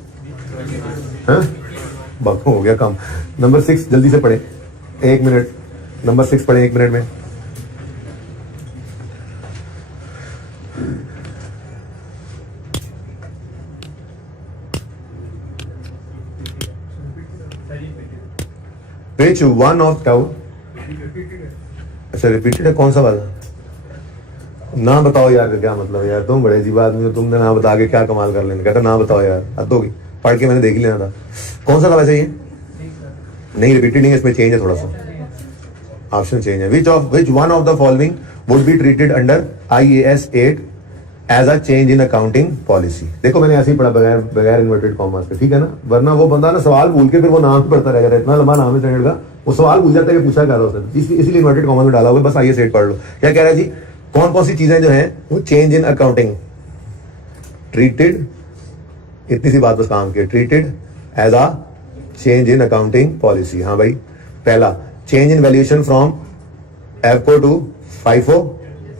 बाकी हो गया कम। नंबर 6 जल्दी से पढ़े, 1 मिनट, नंबर 6 पढ़े 1 मिनट में। Which one of टाउ, अच्छा रिपीटेड है, कौन सा वाला? ना बताओ यार, क्या मतलब यार, तुम बड़े अजीब आदमी हो, तुमने ना बता के क्या कमाल कर लेना। कहता ना बताओ यार, हद होगी, पढ़ के मैंने देख ही लेना था। कौन सा था वैसे ये? नहीं रिपीटेड नहीं है, इसमें चेंज है थोड़ा सा, ऑप्शन चेंज है। Which one of the following would be treated under IAS 8 as a change in accounting policy? देखो मैंने ऐसे ही पढ़ा बगैर इन्वर्टेड कॉमर्स के, ठीक है ना, वरना वो बंदा ना सवाल भूल के फिर वो नाम पढ़ता रहेगा, इतना लंबा नाम है स्टैंडर्ड का, वो सवाल भूल जाता है कि पूछा क्या था उसने, इसलिए इन्वर्टेड कॉमर्स में डाला हुआ, बस IAS 8 पढ़ लो। क्या कह रहा है जी, कौन कौन सी चीजें जो है वो चेंज इन अकाउंटिंग ट्रीटेड, इतनी सी बात बस काम की, treated as a change in accounting policy. हाँ भाई, पहला change in valuation from EFCO to FIFO,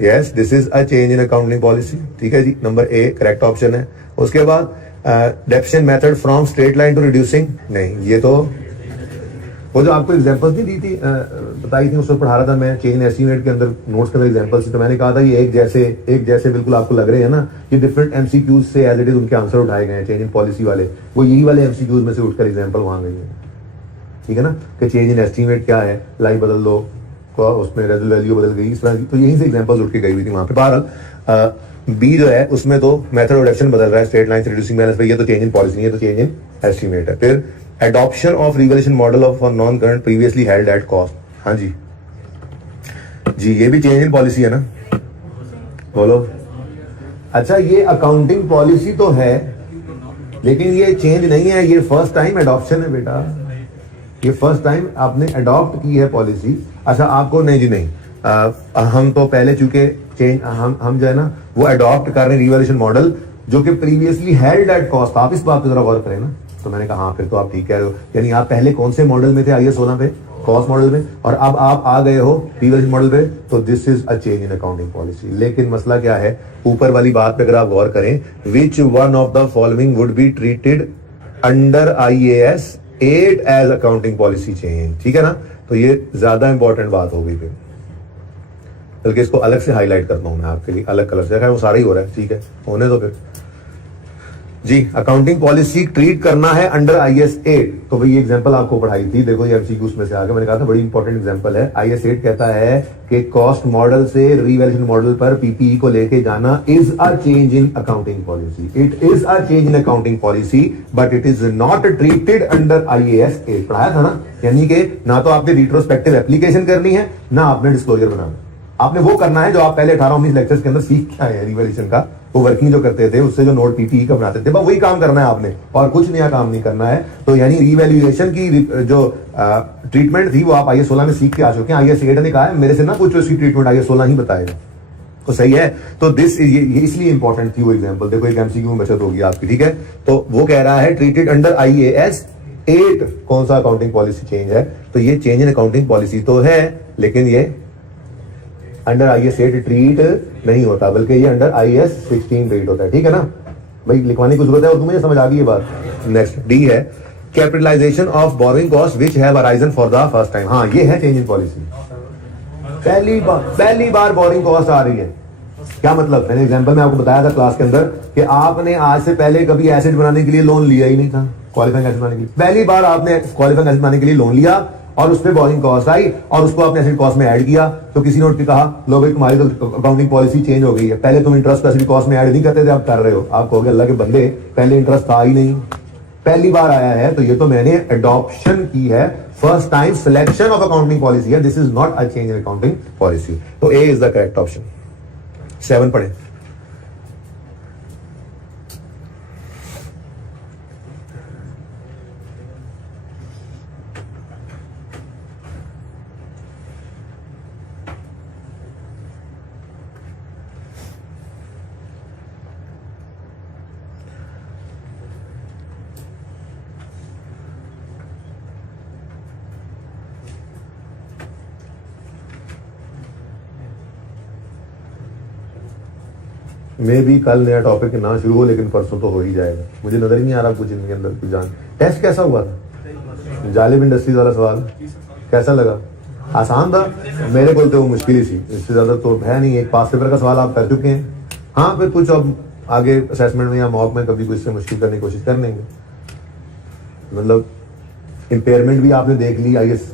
yes this is a change in accounting policy, ठीक है जी, नंबर ए करेक्ट ऑप्शन है। उसके बाद deficient method from straight line to reducing, नहीं ये तो वो जो आपको एग्जांपल्स नहीं दी थी बताई थी उसमें पढ़ा रहा था मैं, चेंज इन एस्टीमेट के अंदर नोट्स के अंदर एग्जांपल्स थी, तो मैंने कहा था ये एक जैसे बिल्कुल आपको लग रहे हैं ना, ये डिफरेंट एमसीक्यूज से एज इट इज उनके आंसर उठाए गए हैं चेंज इन पॉलिसी वाले, वो यही वाले एमसीक्यूज में से उठकर एग्जांपल वहां गई है, ठीक है ना, कि चेंज इन एस्टीमेट क्या है, लाइन बदल दो, उसमें रेजल वैल्यू बदल गई, इस तरह की, तो यहीं से एग्जांपल्स उठ के गई हुई थी वहां पे। बहरहाल बी जो है उसमें तो मेथड ऑफ रिडक्शन बदल रहा है, स्ट्रेट लाइन से रिड्यूसिंग बैलेंस पे, ये तो चेंज इन पॉलिसी नहीं है, तो चेंज इन एस्टीमेट है। फिर adoption of revaluation model of non current previously held at cost, हाँ जी जी ये भी चेंज इन पॉलिसी है ना, बोलो। अच्छा ये अकाउंटिंग पॉलिसी तो है लेकिन ये चेंज नहीं है, ये फर्स्ट टाइम एडॉप्शन है बेटा, ये फर्स्ट टाइम आपने अडॉप्ट की है पॉलिसी। अच्छा आपको नहीं जी नहीं, हम तो पहले चूंकि चेंज हम जो है ना वो अडॉप्ट कर रहे हैं रिवैल्यूएशन मॉडल जो कि प्रीवियसली हेल्ड एट कॉस्ट, आप इस बात पे जरा गौर करें ना। तो मैंने कहा हाँ फिर तो आप ठीक कह रहे हो, यानी आप पहले कौन से मॉडल में थे, आईएस 16 पे, कॉस्ट मॉडल में, और अब आप आ गए हो रिवैल्यूएशन मॉडल पे, तो this is a change in accounting policy. लेकिन मसला क्या है, ऊपर वाली बात पे अगर आप गौर करें, which one of the following would be treated under IAS 8 as accounting policy change, ठीक है ना, तो ये ज्यादा इंपॉर्टेंट बात हो गई फिर, बल्कि इसको अलग से हाईलाइट करता हूं मैं आपके लिए अलग कलर से, वो सारा ही हो रहा है, ठीक है होने दो फिर जी। अकाउंटिंग पॉलिसी ट्रीट करना है अंडर IAS 8, तो भाई ये एग्जांपल आपको पढ़ाई थी, देखो ये एमसीक्यूज में से आगे मैंने कहा था बड़ी इंपॉर्टेंट एग्जांपल है। IAS 8 कहता है कि कॉस्ट मॉडल से रिवैल्यूएशन मॉडल पर पीपीई को लेके जाना is a change in accounting policy, it is a change in accounting policy but it is not treated under IAS 8, पढ़ाया था ना, यानी कि ना तो आपने रिट्रोस्पेक्टिव एप्लीकेशन करनी है ना आपने डिस्क्लोजर बनाना, आपने वो करना है जो आप पहले 18-19 लेक्चर्स के अंदर सीख के आए हैं रिवैल्यूएशन का, वो वर्किंग जो करते थे उससे जो नोट पीपीई का बनाते थे, बस वही काम करना है आपने और कुछ नया काम नहीं करना है। तो यानी रिवैल्यूएशन की जो ट्रीटमेंट थी वो आप IAS 16 में सीख के आ चुके हैं। IAS 8 ने कहा है मेरे से ना पूछो इसकी ट्रीटमेंट, IAS 16 ही बताएगा, तो सही है। तो दिस ये इसलिए इंपॉर्टेंट थी वो एग्जांपल, देखो एक एमसीक्यू में बचत होगी आपकी, ठीक है। तो वो कह रहा है ट्रीटेड अंडर IAS 8 कौन सा अकाउंटिंग पॉलिसी चेंज है, तो ये चेंज इन अकाउंटिंग पॉलिसी तो है लेकिन ये अंडर IAS 8 ट्रीट नहीं होता, बल्कि ये अंडर IAS 16 ट्रीट होता है, ठीक है ना भाई, लिखवाने की जरूरत है और तुम्हें समझ आ गई ये बात। नेक्स्ट डी है capitalisation of borrowing cost which have arisen for the first time, हाँ ये है चेंज इन पॉलिसी, पहली बार बोरोइंग कॉस्ट आ रही है। क्या मतलब, मैंने एग्जांपल में आपको बताया था क्लास के अंदर कि आपने आज से पहले कभी एसेट बनाने के लिए लोन लिया ही नहीं था, क्वालिफाइंग एसेट बनाने के लिए पहली बार आपने क्वालिफाइंग एसेट बनाने के लिए लोन लिया और उस पर बोरिंग कॉस्ट आई और उसको आपने एसेट कॉस्ट में ऐड किया, तो किसी ने उठ के कहा लो भाई तुम्हारी तो अकाउंटिंग पॉलिसी चेंज हो गई है, पहले तुम इंटरेस्ट एसेट कॉस्ट में ऐड नहीं करते थे, आप कर रहे हो। आप कहोगे अल्लाह के बंदे पहले इंटरेस्ट था ही नहीं, पहली बार आया है, तो ये तो मैंने अडॉप्शन की है, first time selection of accounting policy है, this is not a change in accounting policy. तो A is the correct option. 7 पढ़े। मे भी कल नया टॉपिक ना शुरू हो लेकिन परसों तो हो ही जाएगा, मुझे नजर ही नहीं आ रहा कुछ इनके अंदर कुछ जान। टेस्ट कैसा हुआ था, जालिब इंडस्ट्रीज वाला सवाल कैसा लगा? आसान था, मेरे को तो वो मुश्किल ही थी, इससे ज्यादा तो है नहीं, एक पास पेपर का सवाल आप कर चुके हैं। हाँ फिर कुछ अब आगे असेसमेंट में या मॉक में कभी कुछ से मुश्किल करने की कोशिश कर लेंगे। मतलब इम्पेयरमेंट भी आपने देख ली IAS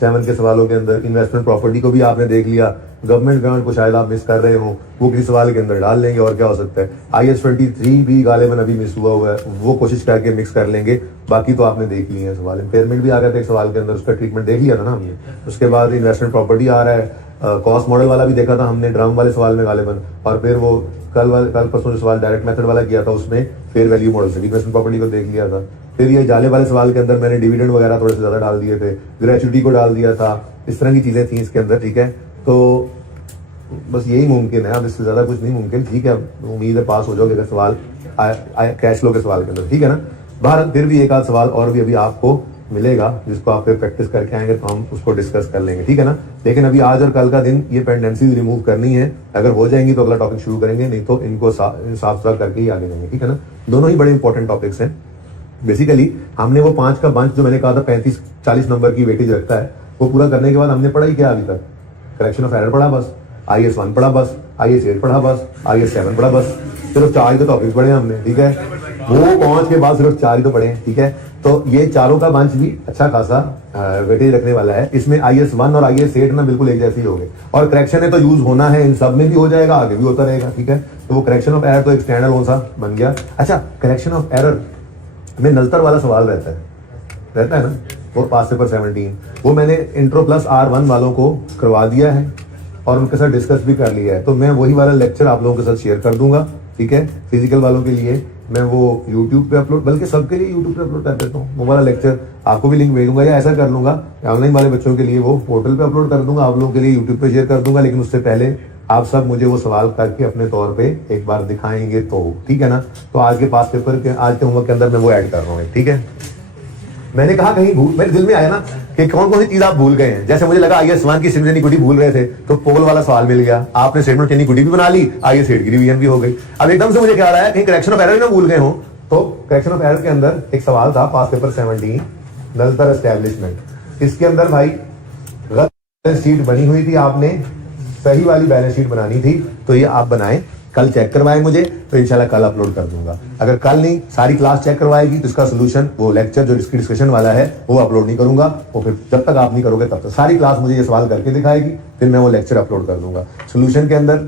7 के सवालों के अंदर, इन्वेस्टमेंट प्रॉपर्टी को भी आपने देख लिया, गवर्नमेंट ग्रांट को शायद आप मिस कर रहे हो, वो किसी सवाल के अंदर डाल लेंगे और क्या हो सकता है। IAS 23 भी गालिबन अभी मिस हुआ है, वो कोशिश करके मिक्स कर लेंगे, बाकी तो आपने देख लिए हैं सवाल। इम्पेयरमेंट भी आ गया था एक सवाल के अंदर, उसका ट्रीटमेंट देख लिया था ना हमने। उसके बाद इन्वेस्टमेंट प्रॉपर्टी आ रहा है, कॉस्ट मॉडल वाला भी देखा था हमने ड्रम वाले सवाल में गालिबन, और फिर वो कल परसों जो सवाल डायरेक्ट मेथड वाला किया था उसमें फेयर वैल्यू मॉडल से इन्वेस्टमेंट प्रॉपर्टी को देख लिया था। फिर ये जाले वाले सवाल के अंदर मैंने डिविडेंड वगैरह थोड़े से ज्यादा डाल दिए थे, ग्रेचुइटी को डाल दिया था, इस तरह की चीजें थी इसके अंदर, ठीक है। तो बस यही मुमकिन है, अब इससे ज्यादा कुछ नहीं मुमकिन, ठीक है। उम्मीद है पास हो जाओगे अगर सवाल कैश फ्लो के सवाल के अंदर, ठीक है ना। बाहर फिर भी एक आध सवाल और भी अभी आपको मिलेगा जिसको आप पे प्रैक्टिस करके आएंगे तो हम उसको डिस्कस कर लेंगे, ठीक है ना। लेकिन अभी आज और कल का दिन ये पेंडेंसीज रिमूव करनी है, अगर हो जाएंगी तो अगला टॉपिक शुरू करेंगे, नहीं तो इनको साफ सुथरा करके ही आगे जाएंगे, ठीक है ना। दोनों ही बड़े इंपॉर्टेंट टॉपिक्स हैं। बेसिकली हमने वो 5 का बंच जो मैंने कहा था 35-40 नंबर की वेटेज रखता है, वो पूरा करने के बाद हमने पढ़ा ही क्या अभी तक, करेक्शन ऑफ एरर पढ़ा बस, IAS 1 पढ़ा बस, IAS 8 पढ़ा बस, IAS 7 पढ़ा बस, सिर्फ 4 ही तो टॉपिक्स पढ़े हमने, ठीक है। वो 5 के बाद सिर्फ 4 ही तो पढ़े हैं, ठीक है। तो ये चारों का बंच भी अच्छा खासा वेटेज रखने वाला है। इसमें IAS 1 और IAS 8 ना बिल्कुल एक जैसे ही हो गए, और करेक्शन है तो यूज होना है, इन सब में भी हो जाएगा, आगे भी होता रहेगा, ठीक है। तो वो करेक्शन ऑफ एरर तो एक स्टैंडर्ड कौन सा बन गया। अच्छा, करेक्शन ऑफ एरर में नलतर वाला सवाल रहता है ना, वो पास पेपर 17, वो मैंने इंट्रो प्लस R1 वालों को करवा दिया है और उनके साथ डिस्कस भी कर लिया है। तो मैं वही वाला लेक्चर आप लोगों के साथ शेयर कर दूंगा, ठीक है। फिजिकल वालों के लिए मैं वो YouTube पे अपलोड, बल्कि सबके लिए YouTube पे अपलोड कर देता हूँ, वो वाला लेक्चर आपको भी लिंक भेजूंगा, या ऐसा कर लूंगा ऑनलाइन वाले बच्चों के लिए वो पोर्टल पे अपलोड कर दूंगा, आप लोगों के लिए YouTube पे शेयर कर दूंगा। लेकिन उससे पहले आप सब मुझे वो सवाल करके अपने तौर पे एक बार दिखाएंगे तो, ठीक है ना। तो आज के पास पेपर के, आज के होमवर्क के अंदर मैं वो ऐड कर रहा हूँ, ठीक है। मैंने कहा कहीं भूल, मेरे दिल में आया ना कि कौन कौन सी चीज आप भूल गए हैं। जैसे मुझे लगा IAS 1 की स्टेटमेंट इक्विटी भूल रहे थे, तो पोल वाला सवाल मिल गया, आपने स्टेटमेंट इक्विटी भी बना ली, IAS 8 की रिवीजन भी हो गई। अब एकदम से मुझे ख्याल आया कहीं करेक्शन ऑफ एरर ना भूल गए हो, तो करेक्शन ऑफ एरर के अंदर एक सवाल था पास पेपर 17, नलतर एस्टेब्लिशमेंट। इसके अंदर भाई गलत बैलेंस शीट बनी हुई थी, आपने सही वाली बैलेंस शीट बनानी थी, तो ये आप बनाएं, कल चेक करवाएं मुझे, तो इंशाल्लाह कल अपलोड कर दूंगा। अगर कल नहीं सारी क्लास चेक करवाएगी तो इसका सोल्यूशन, वो लेक्चर जो इसकी डिस्कशन वाला है वो अपलोड नहीं करूंगा, और फिर जब तक आप नहीं करोगे तब तक सारी क्लास मुझे ये सवाल करके दिखाएगी, फिर मैं वो लेक्चर अपलोड कर दूंगा। सोल्यूशन के अंदर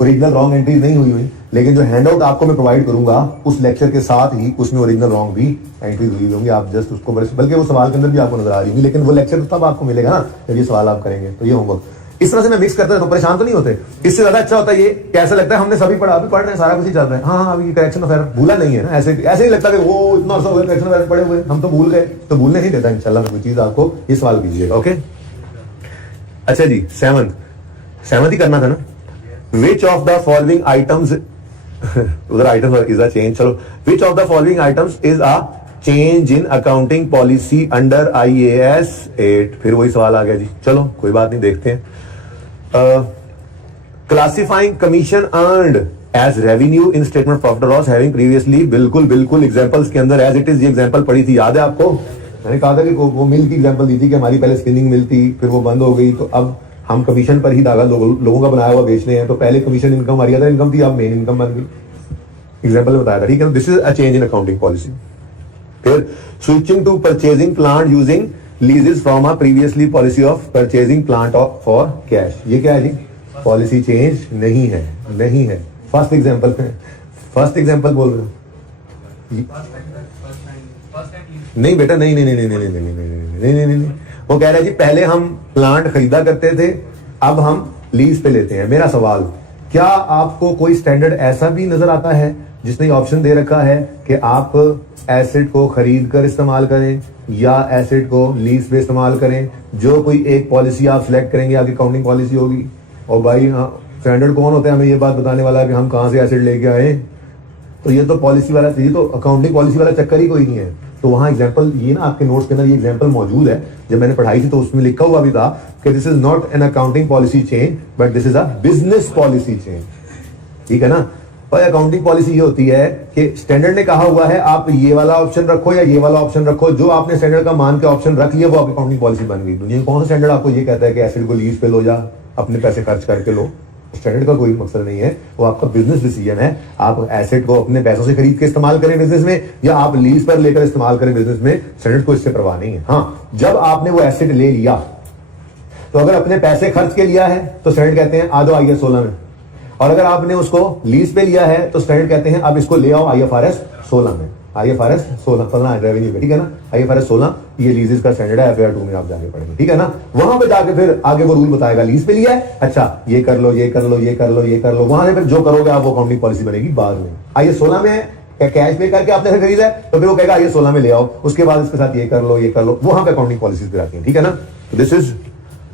ओरिजिनल रॉन्ग एंट्रीज नहीं हुई, लेकिन जो हैंड आउट आपको मैं प्रोवाइड करूंगा उस लेक्चर के साथ ही उसमें ओरिजिनल रॉन्ग भी एंट्रीज हुई होंगी, आप जस्ट उसको, बल्कि वो सवाल के अंदर भी आपको नजर आ रही होंगी, लेकिन वो लेक्चर तो तब आपको मिलेगा ना जब ये सवाल आप करेंगे। तो ये होमवर्क इस तरह से मैं मिक्स करता तो परेशान तो नहीं होते। इससे ज्यादा अच्छा होता है ये, कैसा लगता है हमने सभी पढ़ा, अभी पढ़ रहे हैं, सारा कुछ ही चल रहा है, हाँ अभी करेक्शन ऑफ एरर भूला नहीं है ना, ऐसे नहीं लगता कि वो इतना अर्सा हो गया करेक्शन ऑफ एरर पढ़े हुए, हम तो भूल गए, तो भूलने नहीं देता इंशाल्लाह कोई चीज आपको, ये सवाल कीजिएगा, ओके। अच्छा जी, 7th ही करना था ना। Which of the following items उधर आइटम इज अ चेंज, चलो which of the following items is a change in accounting policy under IAS 8। फिर वही सवाल आ गया जी, चलो कोई बात नहीं, देखते हैं। Classifying commission earned as revenue in statement profit loss having previously, बिल्कुल एग्जांपल्स के अंदर एज इट इज ये एग्जांपल पढ़ी थी, याद है आपको। मैंने कहा था कि वो मिल की एग्जांपल दी थी कि हमारी पहले स्पिनिंग मिल थी, फिर वो बंद हो गई, तो अब हम कमीशन पर ही धागा लोगों का बनाया हुआ बेच रहे हैं। तो पहले कमीशन इनकम हमारी अदर इनकम थी, अब मेन इनकम बन गई, एग्जाम्पल में बताया था, ठीक है। This is a change in accounting policy. फिर switching to purchasing plant using leases from a previously policy of purchasing plant for cash, ये क्या है जी, पॉलिसी चेंज नहीं है। फर्स्ट एग्जांपल बोल रहे हो, नहीं बेटा, नहीं, वो कह रहे हैं जी पहले हम प्लांट खरीदा करते थे, अब हम लीज पे लेते हैं। मेरा सवाल, क्या आपको कोई स्टैंडर्ड ऐसा भी नजर आता है जिसने ऑप्शन दे रखा है कि आप एसेट को खरीद कर इस्तेमाल करें या एसेट को लीज पे इस्तेमाल करें? जो कोई एक पॉलिसी आप सिलेक्ट करेंगे आपकी अकाउंटिंग पॉलिसी होगी। और भाई हाँ, स्टैंडर्ड कौन होता है हमें ये बात बताने वाला कि हम कहां से एसेट लेके आए? तो ये तो पॉलिसी वाला, ये तो अकाउंटिंग पॉलिसी वाला चक्कर ही कोई नहीं है। तो वहां एग्जांपल, ये ना आपके नोट्स के अंदर ये एग्जांपल मौजूद है, जब मैंने पढ़ाई थी तो उसमें लिखा हुआ भी था कि this is not an accounting policy change but this is a business policy change, ठीक है ना। और अकाउंटिंग पॉलिसी ये होती है कि स्टैंडर्ड ने कहा हुआ है आप ये वाला ऑप्शन रखो या ये वाला ऑप्शन रखो, जो आपने स्टैंडर्ड का मान के ऑप्शन रख लिया वो आपकी अकाउंटिंग पॉलिसी बन गई। दुनिया में कौन सा स्टैंडर्ड आपको ये कहता है कि एसेट को लीज पे लो, जा अपने पैसे खर्च करके लो? स्टैंडर्ड का कोई मकसद नहीं है, वो आपका बिजनेस डिसीजन है। आप एसेट को अपने पैसों से खरीद के इस्तेमाल करें बिजनेस में या आप लीज पर लेकर इस्तेमाल करें बिजनेस में, स्टैंडर्ड को इससे परवाह नहीं है। हाँ, जब आपने वो एसेट ले लिया तो अगर अपने पैसे खर्च के लिया है तो स्टैंडर्ड कहते हैं आ जाओ IAS 16 में, और अगर आपने उसको लीज पे लिया है तो स्टैंडर्ड कहते हैं अब इसको ले आओ IFRS 16 में। IFRS 16 पढ़ना है रेवेन्यू में, ठीक है ना। IFRS 16 ये लीजेस का स्टैंडर्ड है, FAR 2 में आप जाके पढ़ेंगे, ठीक है ना। वहां पे जाके फिर आगे वो रूल बताएगा, लीज पे लिया है, अच्छा ये कर लो, ये कर लो, ये कर लो, ये कर लो। वहां से फिर जो करोगे आप वो अकाउंटिंग पॉलिसी बनेगी बाद में। IAS 16 में कैश पे करके आपने खरीदा है तो फिर वो कहेगा IAS 16 में ले आओ, उसके बाद इसके साथ ये कर लो, ये कर लो। वहां पे अकाउंटिंग पॉलिसीज फिर आती है, ठीक है ना। This is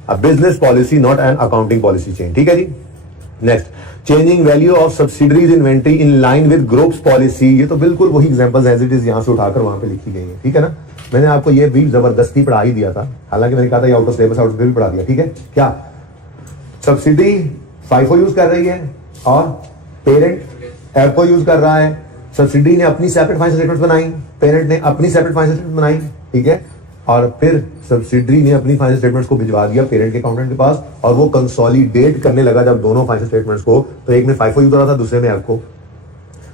a business policy not an accounting policy change, ठीक है जी। Next, changing value of subsidiaries inventory in line with groups policy. ये तो बिल्कुल वही एग्जांपल्स एज इट इज यहां से उठाकर वहां पे लिखी गई है, ठीक है ना। मैंने आपको ये भी जबरदस्ती पढ़ा ही दिया था, हालांकि मैंने कहा था ये out of syllabus out of भी पढ़ा दिया, ठीक है। क्या सब्सिडी फाइफो यूज कर रही है और पेरेंट एफओ यूज कर रहा है। सब्सिडी ने अपनी सेपरेट फाइनेंशियल स्टेटमेंट बनाई, पेरेंट ने अपनी सेपरेट फाइनेंशियल स्टेटमेंट बनाई, ठीक है। और फिर सब्सिडी ने अपनी फाइनेंशियल स्टेटमेंट्स को भिजवा दिया पेरेंट के अकाउंटेंट के पास, और वो कंसोलिडेट करने लगा जब दोनों फाइनेंशियल स्टेटमेंट्स को, तो एक में फाइफो यूज हो रहा था, दूसरे में एफओ।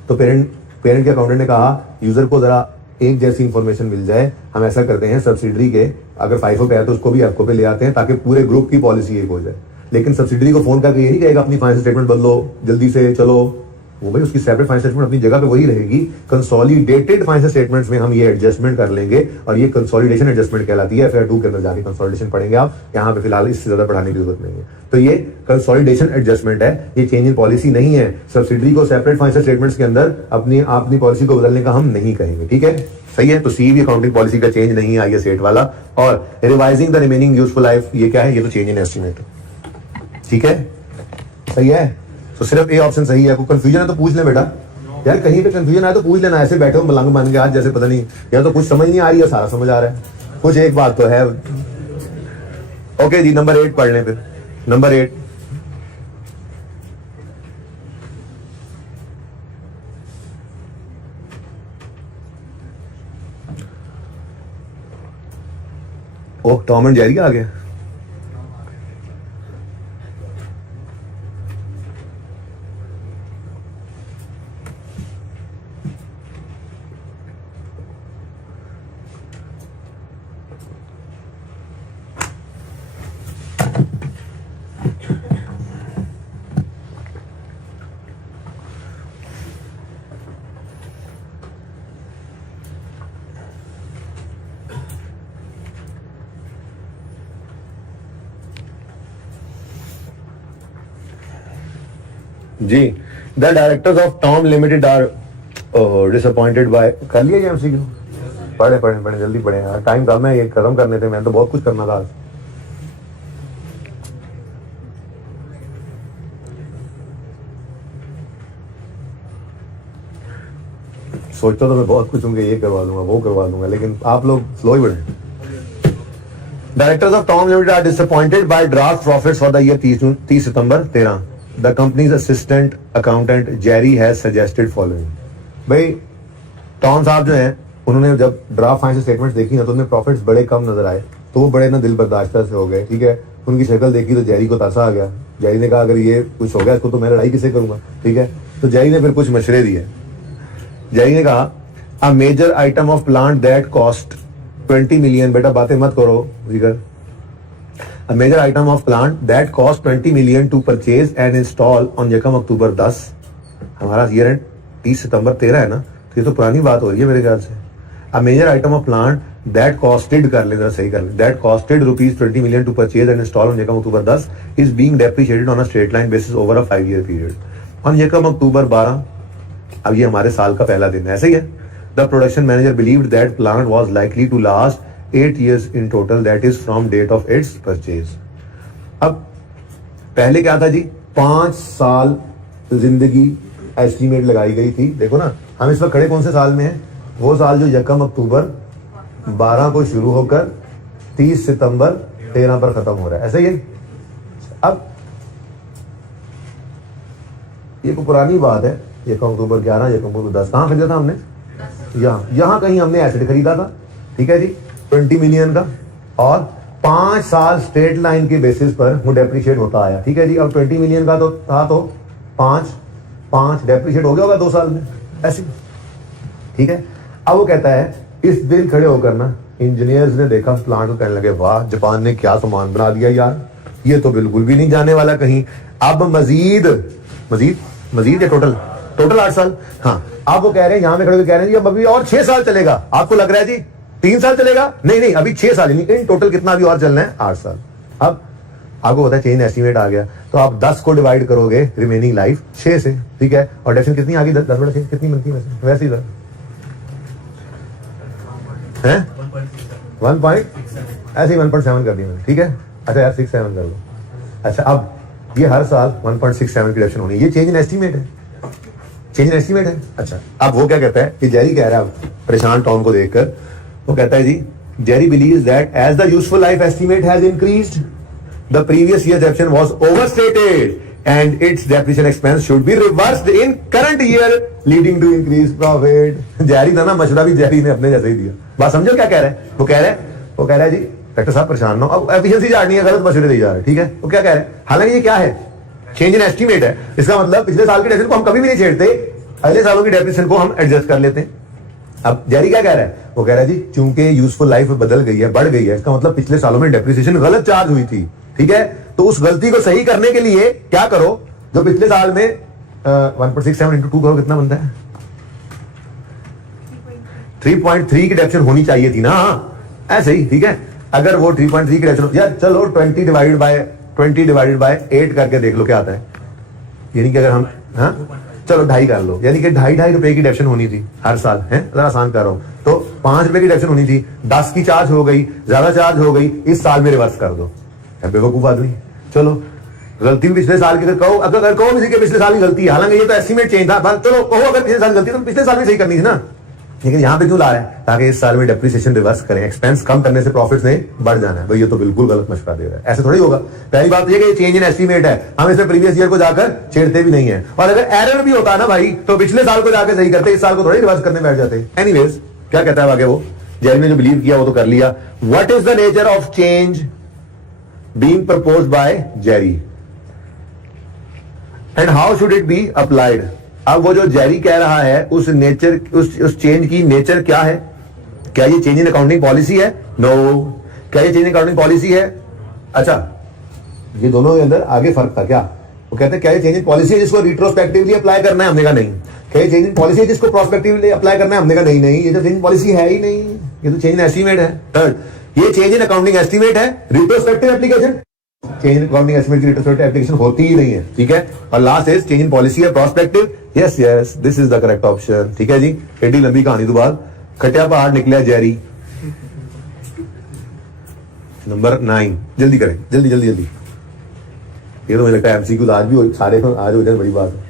तो पेरेंट के अकाउंटेंट ने कहा यूजर को जरा एक जैसी इंफॉर्मेशन मिल जाए, हम ऐसा करते हैं सब्सिडी के अगर फाइफो पे है तो उसको भी एफओ पे ले आते हैं ताकि पूरे ग्रुप की पॉलिसी एक हो जाए। लेकिन सब्सिडी को फोन करके ये नहीं कहेगा अपनी फाइनेंशियल स्टेटमेंट बदलो जल्दी से, चलो वो भाई उसकी सेपरेट फाइनेंशियल स्टेटमेंट अपनी जगह पे वही रहेगी। कंसोलिडेटेड फाइनेंशियल स्टेटमेंट्स में हम ये एडजस्टमेंट कर लेंगे और ये कंसोलिडेशन एडजस्टमेंट कहलाती है। FR 2 के अंदर जाके कंसोलिडेशन पढ़ेंगे आप, यहाँ पे फिलहाल इससे ज्यादा पढ़ाने की जरूरत नहीं है। तो ये कंसोलिडेशन एडजस्टमेंट है, ये चेंज इन पॉलिसी नहीं है। सब्सिडी को सेपरेट फाइनेंशियल स्टेटमेंट्स के अंदर अपनी पॉलिसी को बदलने का हम नहीं कहेंगे, ठीक है, सही है। तो सीवी अकाउंटिंग पॉलिसी का चेंज नहीं है IS 8 वाला। और revising the remaining useful life, ये क्या है, ये तो चेंज इन एस्टिमेट, ठीक है, सही है। तो सिर्फ ए ऑप्शन सही है। कोई कंफ्यूजन है तो पूछ ले बेटा, यार कहीं पे कंफ्यूजन आए तो पूछ लेना, ऐसे बैठे हो मलंग बन के आज जैसे पता नहीं, या तो कुछ समझ नहीं आ रही है, सारा समझ आ रहा है, कुछ एक बात तो है। ओके जी, नंबर 8 पढ़ लें फिर। Number 8, oh Tom and Jerry आ गया। जी, the directors of Tom limited are disappointed by, कर लिया एमसीक्यू, पढ़े जल्दी पढ़े यार, टाइम कम है, ये खत्म करने थे, मैं तो बहुत कुछ करना था आज। सोचता तो मैं बहुत कुछ हूँ, ये करवा दूंगा वो करवा दूंगा, लेकिन आप लोग स्लो ही बढ़े। Directors of Tom limited are disappointed by draft profits for the year 30 September 13। The company's assistant accountant Jerry has suggested following. भाई टॉम साहब जो हैं, उन्होंने जब ड्राफ्ट फाइनेंशियल स्टेटमेंट्स देखी ना तो उन्हें प्रॉफिट्स बड़े कम नजर आए, तो वो बड़े ना दिल बर्दाश्ता से हो गए, ठीक है। उनकी शक्ल देखी तो जेरी को तासा आ गया। जेरी ने कहा अगर ये कुछ हो गया इसको तो मैं लड़ाई किससे करूंगा, ठीक है। तो जेरी ने फिर कुछ मशवरे दिए। जेरी ने कहा a major item of plant that cost 20 million, बेटा बातें मत करो जिगर, a major item of plant that cost 20 million to purchase and install on यकम अक्टूबर 10, हमारा ईयर एंड 30 सितंबर 13 है ना, तो ये तो पुरानी बात हो रही है मेरे ख्याल से। a major item of plant that costed, कर ले जरा सही कर ले, that costed rupees 20 million to purchase and install on यकम अक्टूबर 10 is being depreciated on a straight line basis over a 5-year period on यकम अक्टूबर 12। अब ये हमारे साल का पहला दिन है, ऐसे ही है। The production manager believed that plant was likely to last 8 years in total, that is from date of its purchase। अब पहले क्या था जी, 5 साल जिंदगी एस्टीमेट लगाई गई थी। देखो ना, हम इस वक्त खड़े कौन से साल में हैं, वो साल जो यकम अक्टूबर 12 को शुरू होकर 30 सितंबर 13 पर खत्म हो रहा है, ऐसा ही है। अब ये को पुरानी बात है, यकम अक्टूबर 11 यकम अक्टूबर 10 कहाँ खरीदा था हमने, यहाँ कहीं हमने एसेट खरीदा था, ठीक है जी, 20 मिलियन का, और 5 साल स्ट्रेट लाइन के बेसिस पर वो डेप्रिशिएट होता आया, ठीक है जी। अब 20 मिलियन का तो था, तो 5 डेप्रिशिएट हो गया होगा 2 साल में, ऐसे, ठीक है। अब वो कहता है इस दिन खड़े होकर ना इंजीनियर्स ने देखा प्लांट को, कहने लगे वाह जापान ने क्या सामान बना दिया यार, ये तो बिल्कुल भी नहीं जाने वाला कहीं। अब मजीद या टोटल 8 साल, हाँ। अब वो कह रहे हैं, यहां में खड़े कह रहे हैं अब अभी और 6 साल चलेगा। आपको लग रहा है जी 3 साल चलेगा, नहीं अभी 6 साल, इन टोटल कितना अभी और चलना है, 8 साल। अब आपको पता है चेंज एस्टीमेट आ गया, तो आप 10 को डिवाइड करोगे रिमेनिंग लाइफ 6 से, ठीक है। और डेफिनेशन कितनी आ गई, 10 बड़ा 6 कितनी बनती है वैसे ही है 1 पॉइंट, ऐसे ही 1.7 कर दी मैंने, ठीक है। अच्छा यार 6-7 कर लो। अच्छा अब ये हर साल 1.67 की रिडक्शन होनी है, ये चेंज इन एस्टीमेट है, चेंज इन एस्टीमेट है। अच्छा अब वो क्या कहता है कि जेरी कह रहा है परेशान टॉम को देखकर, वो कहता है जी Jerry believes that as the useful life estimate has increased the previous year depreciation was overstated and its depreciation expense should be reversed in current year leading to increased profit. जैरी था ना, मशवरा भी जैरी ने अपने जैसे ही दिया. बात समझो क्या कह रहा है? वो कह रहा है जी डॉक्टर साहब परेशान ना हो, अब एफिशिएंसी झाड़नी है, गलत मशवरे दिए जा रहे हैं. ठीक है, वो क्या कह रहे हैं? हालांकि ये क्या है, चेंज इन एस्टीमेट है. इसका मतलब पिछले साल की डेप्रिसिएशन को हम कभी भी नहीं छेड़ते, अगले सालों की डेप्रिसिएशन को हम एडजस्ट कर लेते हैं. अब जैरी क्या कह रहा है? वो कह रहा है जी चूंकि यूजफुल लाइफ बदल गई है, बढ़ गई है, इसका मतलब पिछले सालों में डेप्रिसिएशन गलत चार्ज हुई थी. ठीक है, तो उस गलती को सही करने के लिए क्या करो, जो पिछले साल में 1.67 इंटू 2 करो कितना बनता है? 3.3 की डेप्रिसिएशन होनी चाहिए थी ना, ऐसे ही. ठीक है, अगर वो 3.3 की डेप्रिसिएशन, यार चलो 20 डिवाइडेड बाय 8 करके देख लो क्या आता है. यानी कि अगर हम चलो 2.5 कर लो, यानी कि 2.5 रुपए की डेप्रिसिएशन होनी थी हर साल. है जरा आसान कर रहा हूं, तो 5 रुपए की डेप्रिसिएशन होनी थी, 10 की चार्ज हो गई, ज्यादा चार्ज हो गई, इस साल में रिवर्स कर दो. बेवकूफ आदमी. चलो गलती भी पिछले साल की, अगर कहो किसी के पिछले साल की गलती है, हालांकि ये तो एस्टीमेट चेंज था, चलो कहो अगर पिछले साल गलती तो पिछले साल में सही करनी थी ना. लेकिन यहां पे क्यों ला रहे हैं? ताकि इस साल में डेप्रिसिएशन रिवर्स करें, एक्सपेंस कम करने से प्रॉफिट्स नहीं बढ़ जाना है. भाई ये तो बिल्कुल गलत मशवरा दे रहा है, ऐसे थोड़ी होगा. पहली बात ये कि चेंज इन एस्टीमेट है, हम इसमें प्रीवियस ईयर को जाकर छेड़ते भी नहीं है. और अगर एरर भी होता ना भाई, तो पिछले साल को जाकर सही करते, इस साल को थोड़ी रिवर्स करने बैठ जाते. एनीवेज क्या कहता है आगे वो, जेरी ने जो बिलीव किया वो तो कर लिया. What is the nature of change being proposed by Jerry and how should it be applied? अब वो जो जेरी कह रहा है उस नेचर, उस चेंज की नेचर क्या है? क्या ये चेंज इन अकाउंटिंग पॉलिसी है? नो. क्या ये चेंज इन अकाउंटिंग पॉलिसी है? अच्छा, ये दोनों के अंदर आगे फर्क था क्या? वो कहते हैं क्या ये चेंज इन पॉलिसी है जिसको रिट्रोस्पेक्टिवली अप्लाई करना है? हमने कहा नहीं. क्या ये चेंज इन पॉलिसी है जिसको प्रोस्पेक्टिवली अप्लाई करना है? हमने कहा नहीं, ये तो चेंज इन पॉलिसी है ही नहीं, ये तो चेंज इन एस्टीमेट है. थर्ड, ये चेंज इन अकाउंटिंग एस्टीमेट है, retrospective application. Change in accounting estimate की रिट्रोस्पेक्टिव एप्लीकेशन होती ही नहीं है. ठीक है, और last is change in policy है, prospective. Yes yes, this is the correct option. ठीक है जी, एडी लंबी कहानी तो बाद खटिया पहाड़ निकला जेरी. नंबर 9, जल्दी करें, जल्दी जल्दी जल्दी. ये तो मुझे लगता है एमसीक्यू आज भी सारे आज हो जाए, बड़ी बात है.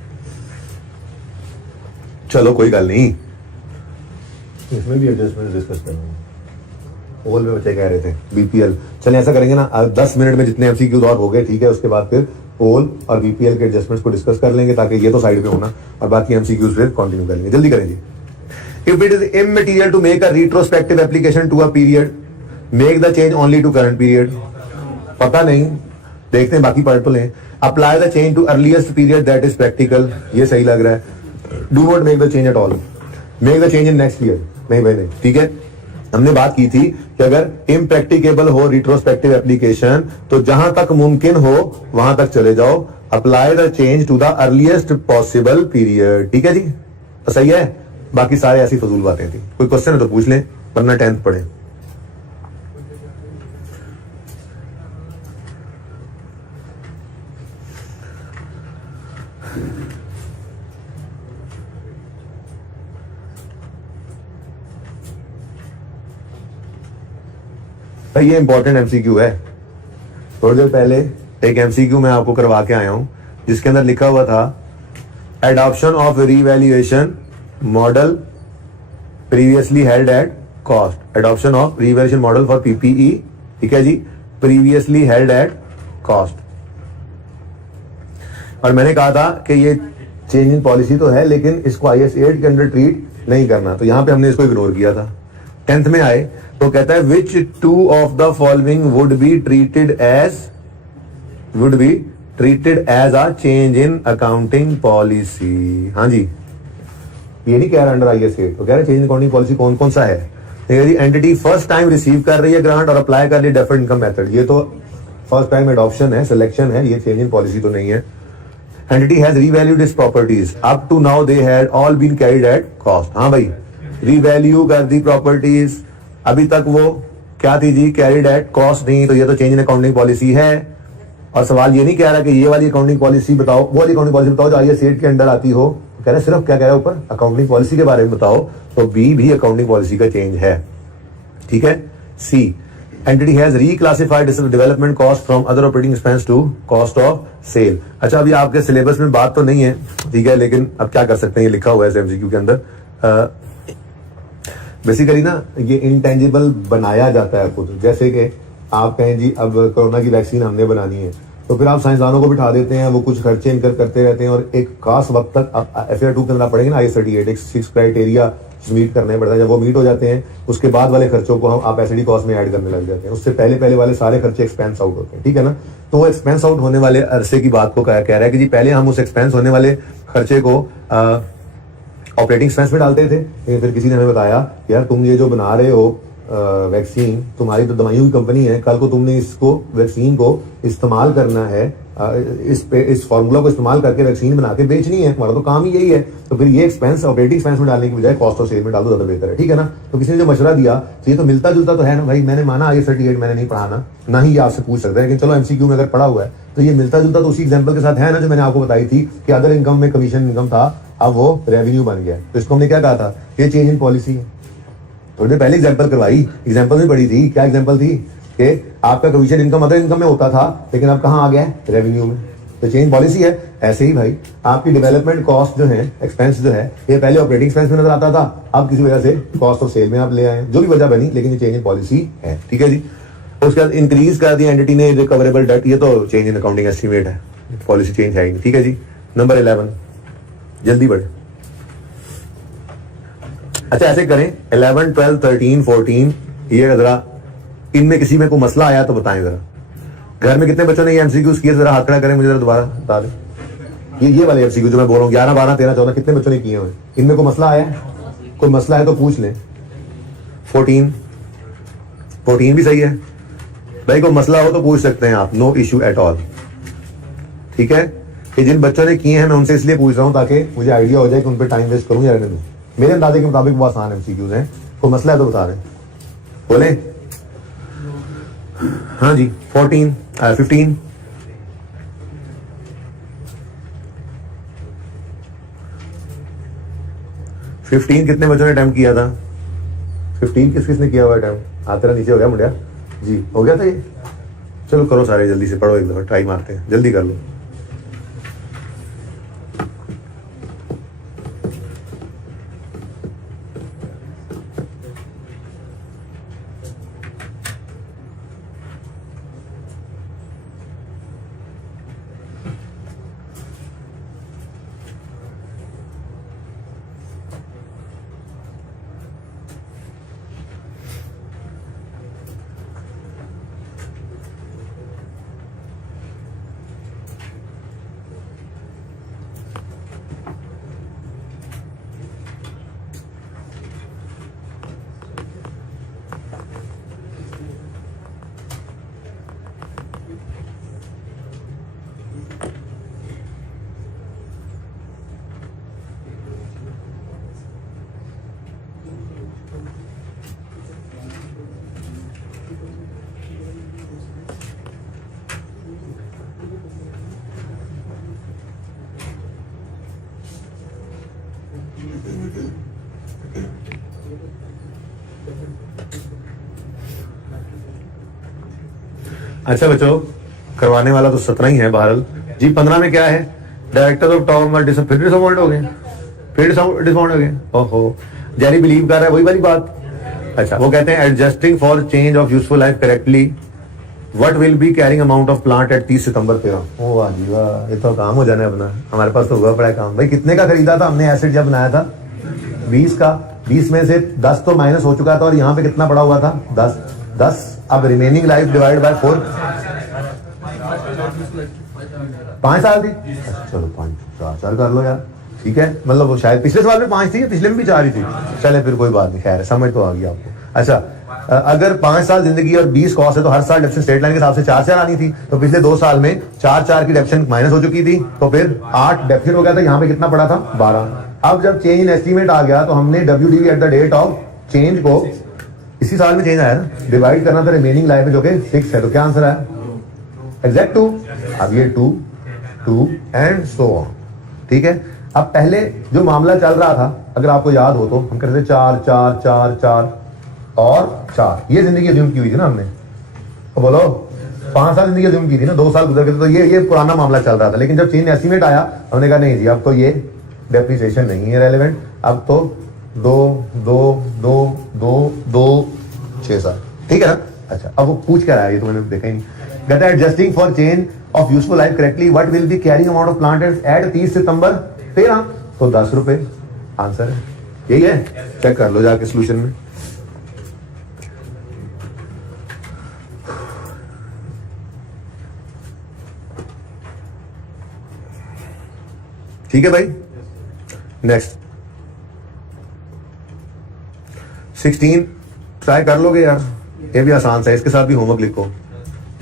चलो कोई गल नहीं, इसमें भी एडजस्टमेंट डिस्कस करेंगे. ओल में बच्चे कह रहे थे बीपीएल, चलिए ऐसा करेंगे ना, 10 मिनट में जितने एमसीक्यूज और हो गए, ठीक है, उसके बाद फिर ओल और बीपीएल के एडजस्टमेंट्स को डिस्कस कर लेंगे, ताकि ये तो साइड पे होना और बाकी एमसीक्यूज फिर कंटिन्यू करेंगे. जल्दी करें जी. If it is immaterial to make a retrospective application to a period, make the change only to current period. पता नहीं, देखते हैं बाकी पार्ट तो लें. Apply the change to earliest period that is practical, ये सही लग रहा है. Do not make the change at all, make the change in next year. नहीं भाई नहीं. ठीक है, हमने बात की थी कि अगर इम्प्रैक्टिकेबल हो रिट्रोस्पेक्टिव एप्लीकेशन, तो जहां तक मुमकिन हो वहां तक चले जाओ. Apply the change to the earliest possible period. ठीक है जी, तो सही है. बाकी सारे ऐसी फजूल बातें थी. कोई क्वेश्चन है तो पूछ लें, वरना 10th पढ़े. भाई ये इंपॉर्टेंट एमसीक्यू है. थोड़ी देर पहले एक एमसीक्यू मैं आपको करवा के आया हूं, जिसके अंदर लिखा हुआ था adoption of revaluation model previously held at cost. Adoption of revaluation model for PPE. ठीक है जी, प्रीवियसली हेल्ड एट कॉस्ट. और मैंने कहा था कि ये चेंज इन पॉलिसी तो है, लेकिन इसको IAS 8 के अंडर ट्रीट नहीं करना, तो यहां पे हमने इसको इग्नोर किया था. 10th में आए तो कहता है which two of the following would be treated as a change in accounting policy. हाँ जी, ये नहीं कह रहा अंडर IAS 8, तो कह रहा चेंज इन अकाउंटिंग पॉलिसी कौन कौन सा है. एंटिटी फर्स्ट टाइम रिसीव कर रही है ग्रांट और अप्लाई कर रही है डेफर्ड इनकम मेथड, ये तो फर्स्ट टाइम एडॉप्शन है, सिलेक्शन है, ये चेंज इन पॉलिसी तो नहीं है. Entity has revalued its properties, up to now they had all been carried at cost. हाँ भाई, रीवैल्यू कर दी प्रॉपर्टीज, अभी तक वो क्या थी जी, कैरिड एट कॉस्ट नहीं, तो ये तो चेंज इन अकाउंटिंग पॉलिसी है. और सवाल ये नहीं कह रहा कि ये वाली अकाउंटिंग पॉलिसी बताओ, वो वाली अकाउंटिंग पॉलिसी बताओ जो IAS 8 के अंडर आती हो. कह रहा है सिर्फ क्या कह रहा है ऊपर, अकाउंटिंग पॉलिसी के बारे में बताओ, तो बी भी अकाउंटिंग पॉलिसी का चेंज है. ठीक है. C, entity has reclassified development cost from other operating expense to cost of sale. अच्छा, अभी आपके सिलेबस में बात तो नहीं है, ठीक है, लेकिन अब क्या कर सकते हैं, ये लिखा हुआ है एमसीक्यू के अंदर. बेसिकली ना ये इंटेंजिबल बनाया जाता है खुद। जैसे कि आप कहें जी अब कोरोना की वैक्सीन हमने बनानी है, तो फिर आप साइंसदानों को बिठा देते हैं, वो कुछ खर्चे इनकर करते रहते हैं और एक खास वक्त तक आप FAR 2 के अंदर पढ़ेंगे ना, IS38 एक 6 क्राइटेरिया मीट करने पड़ता है। जब वो मीट हो जाते हैं उसके बाद वाले खर्चों को हम आप एसडी कॉस्ट में ऐड करने लग जाते हैं। उससे पहले वाले सारे खर्चे एक्सपेंस आउट होते हैं, ठीक है ना। तो वो एक्सपेंस आउट होने वाले अरसे की बात को कह रहा है कि जी पहले हम उस एक्सपेंस होने वाले खर्चे को ऑपरेटिंग एक्सपेंस में डालते थे, लेकिन फिर किसी ने हमें बताया यार तुम ये जो बना रहे हो वैक्सीन, तुम्हारी तो दवाइयों की कंपनी है, कल को तुमने इसको वैक्सीन को इस्तेमाल करना है, इस फार्मूला को इस्तेमाल करके वैक्सीन बना के बेचनी है, तुम्हारा तो काम ही यही है। तो फिर ये एक्सपेंस ऑपरेटिंग एक्सपेंस में डालने की बजाय कॉस्ट ऑफ सेल में डाल दो, ज्यादा बेहतर है, ठीक है ना। तो किसी ने जो मशवरा दिया तो ये तो मिलता जुलता तो है ना भाई। मैंने माना IS38 मैंने नहीं पढ़ाना, ना ही ये आपसे पूछ सकते हैं, लेकिन चलो MCQ में अगर पढ़ा हुआ है तो ये मिलता जुलता तो उसी एग्जाम्पल के साथ है ना जो मैंने आपको बताई थी कि अदर इनकम में कमीशन इनकम था, अब वो रेवेन्यू बन गया। तो इसको हमने क्या कहा था, ये चेंज इन पॉलिसी है। थोड़ी देर पहले एग्जाम्पल करवाई, एग्जाम्पल में पढ़ी थी, क्या एग्जाम्पल थी कि आपका कमीशन इनकम अदर इनकम में होता था, लेकिन अब कहाँ आ गया है, रेवेन्यू में। तो चेंज पॉलिसी है। ऐसे ही भाई आपकी डेवलपमेंट कॉस्ट जो है, एक्सपेंस जो है, ये पहले ऑपरेटिंग एक्सपेंस में नजर आता था, अब किसी वजह से कॉस्ट ऑफ सेल में आप ले आए, जो भी वजह बनी, लेकिन ये चेंज इन पॉलिसी है, ठीक है जी। उसके बाद इंक्रीज कर दिया एंटिटी ने रिकवरेबल डेट, ये तो चेंज इन अकाउंटिंग एस्टिमेट है, पॉलिसी चेंज है, ठीक है जी। नंबर 11 जल्दी बढ़े। अच्छा ऐसे करें 11, 12, 13, 14 ये जरा इनमें किसी में कोई मसला आया तो बताएं जरा। घर में कितने बच्चों ने ये MCQs किए, जरा हाथ खड़ा करें, मुझे जरा दोबारा बता दें। ये वाले MCQ जो मैं बोल रहा हूँ 11, 12, 13, 14 कितने बच्चों ने किए हुए, इनमें कोई मसला आया है? कोई मसला है तो पूछ लें। 14 भी सही है भाई, कोई मसला हो तो पूछ सकते हैं आप, नो इश्यू एट ऑल, ठीक है। कि जिन बच्चों ने किए हैं मैं उनसे इसलिए पूछ रहा हूँ ताकि मुझे आइडिया हो जाए कि उन पर टाइम वेस्ट करूँ या नहीं। मेरे अंदाजे के मुताबिक वो आसान MCQs हैं, कोई मसला है तो बता दें, बोले। हाँ जी 15 15 कितने बच्चों ने अटेम्प्ट किया था? 15 किसने किया हुआ अटेम्प्ट? हाथ तेरा नीचे हो गया मुंडिया जी, हो गया था ये। चलो करो सारे जल्दी से, पढ़ो एक दफा, ट्राई मारते हैं, जल्दी कर लो। अच्छा बच्चों, करवाने वाला तो 17 ही है बहरहाल जी। 15 में क्या है, डायरेक्टर ऑफ टॉप फिर डिसअपॉइंट हो गए, फिर डिसअपॉइंट हो गए। ओहो, जैरी बिलीव कर रहा है वही वाली बात। अच्छा वो कहते हैं adjusting for change of useful life correctly what will be carrying amount of plant at 30 September 13। ओ वाह जी वाह, ये तो काम हो जाना है अपना, हमारे पास तो हुआ पड़ा है काम। भाई कितने का खरीदा था हमने एसेट जब बनाया था? 20 का। 20 में से 10 तो माइनस हो चुका था और यहाँ पे कितना पड़ा हुआ था? 10। अब रिमेनिंग लाइफ डिवाइड बाय 4, 5 साल थी। चलो 4 कर लो यार, ठीक है। मतलब वो शायद पिछले साल में 5 थी, पिछले में भी 4 ही थी। चले फिर कोई बात नहीं, खैर समझ तो आ गई आपको। अच्छा अगर 5 साल जिंदगी और 20 कॉस्ट है तो हर साल डेप्शन स्ट्रेट लाइन के हिसाब से 4 आनी थी। तो पिछले 2 साल में 4 की डेप्शन माइनस हो चुकी थी, तो फिर 8 डेप्शन हो गया था। यहाँ पे कितना पड़ा था? 12। अब जब चेंज इन एस्टीमेट आ गया तो हमने WDV at the date of change को, इसी साल में चेंज आया ना, डिवाइड करना था रिमेनिंग लाइफ में जो कि 6 है। तो क्या आंसर आया? एग्जैक्ट 2। अब ये 2 एंड सो ऑन, ठीक है। अब पहले जो मामला चल रहा था अगर आपको याद हो तो हम कहते थे 4 4 4 4 और 4, ये जिंदगी अज्यूम की हुई थी ना हमने। तो बोलो 5 साल जिंदगी अज्यूम की थी ना, 2 साल गुजर गए, तो ये पुराना मामला चल रहा था। लेकिन जब चेंज एस्टीमेट आया हमने कहा नहीं जी अब तो ये डेप्रिसिएशन नहीं है रेलेवेंट, अब तो 2 2 2 2 2 6 7, ठीक है ना। अच्छा, अब वो पूछ कर आया, ये तो मैंने देखा ही नहीं। कहता है adjusting for chain of useful life correctly what will be carrying amount of plant at 30 September 13, तो 10 रुपए आंसर है, यही है। चेक कर लो जाके सोल्यूशन में। ठीक है भाई, नेक्स्ट 16 ट्राई कर लोगे यार, ये भी आसान सा है, इसके साथ भी होमवर्क लिखो।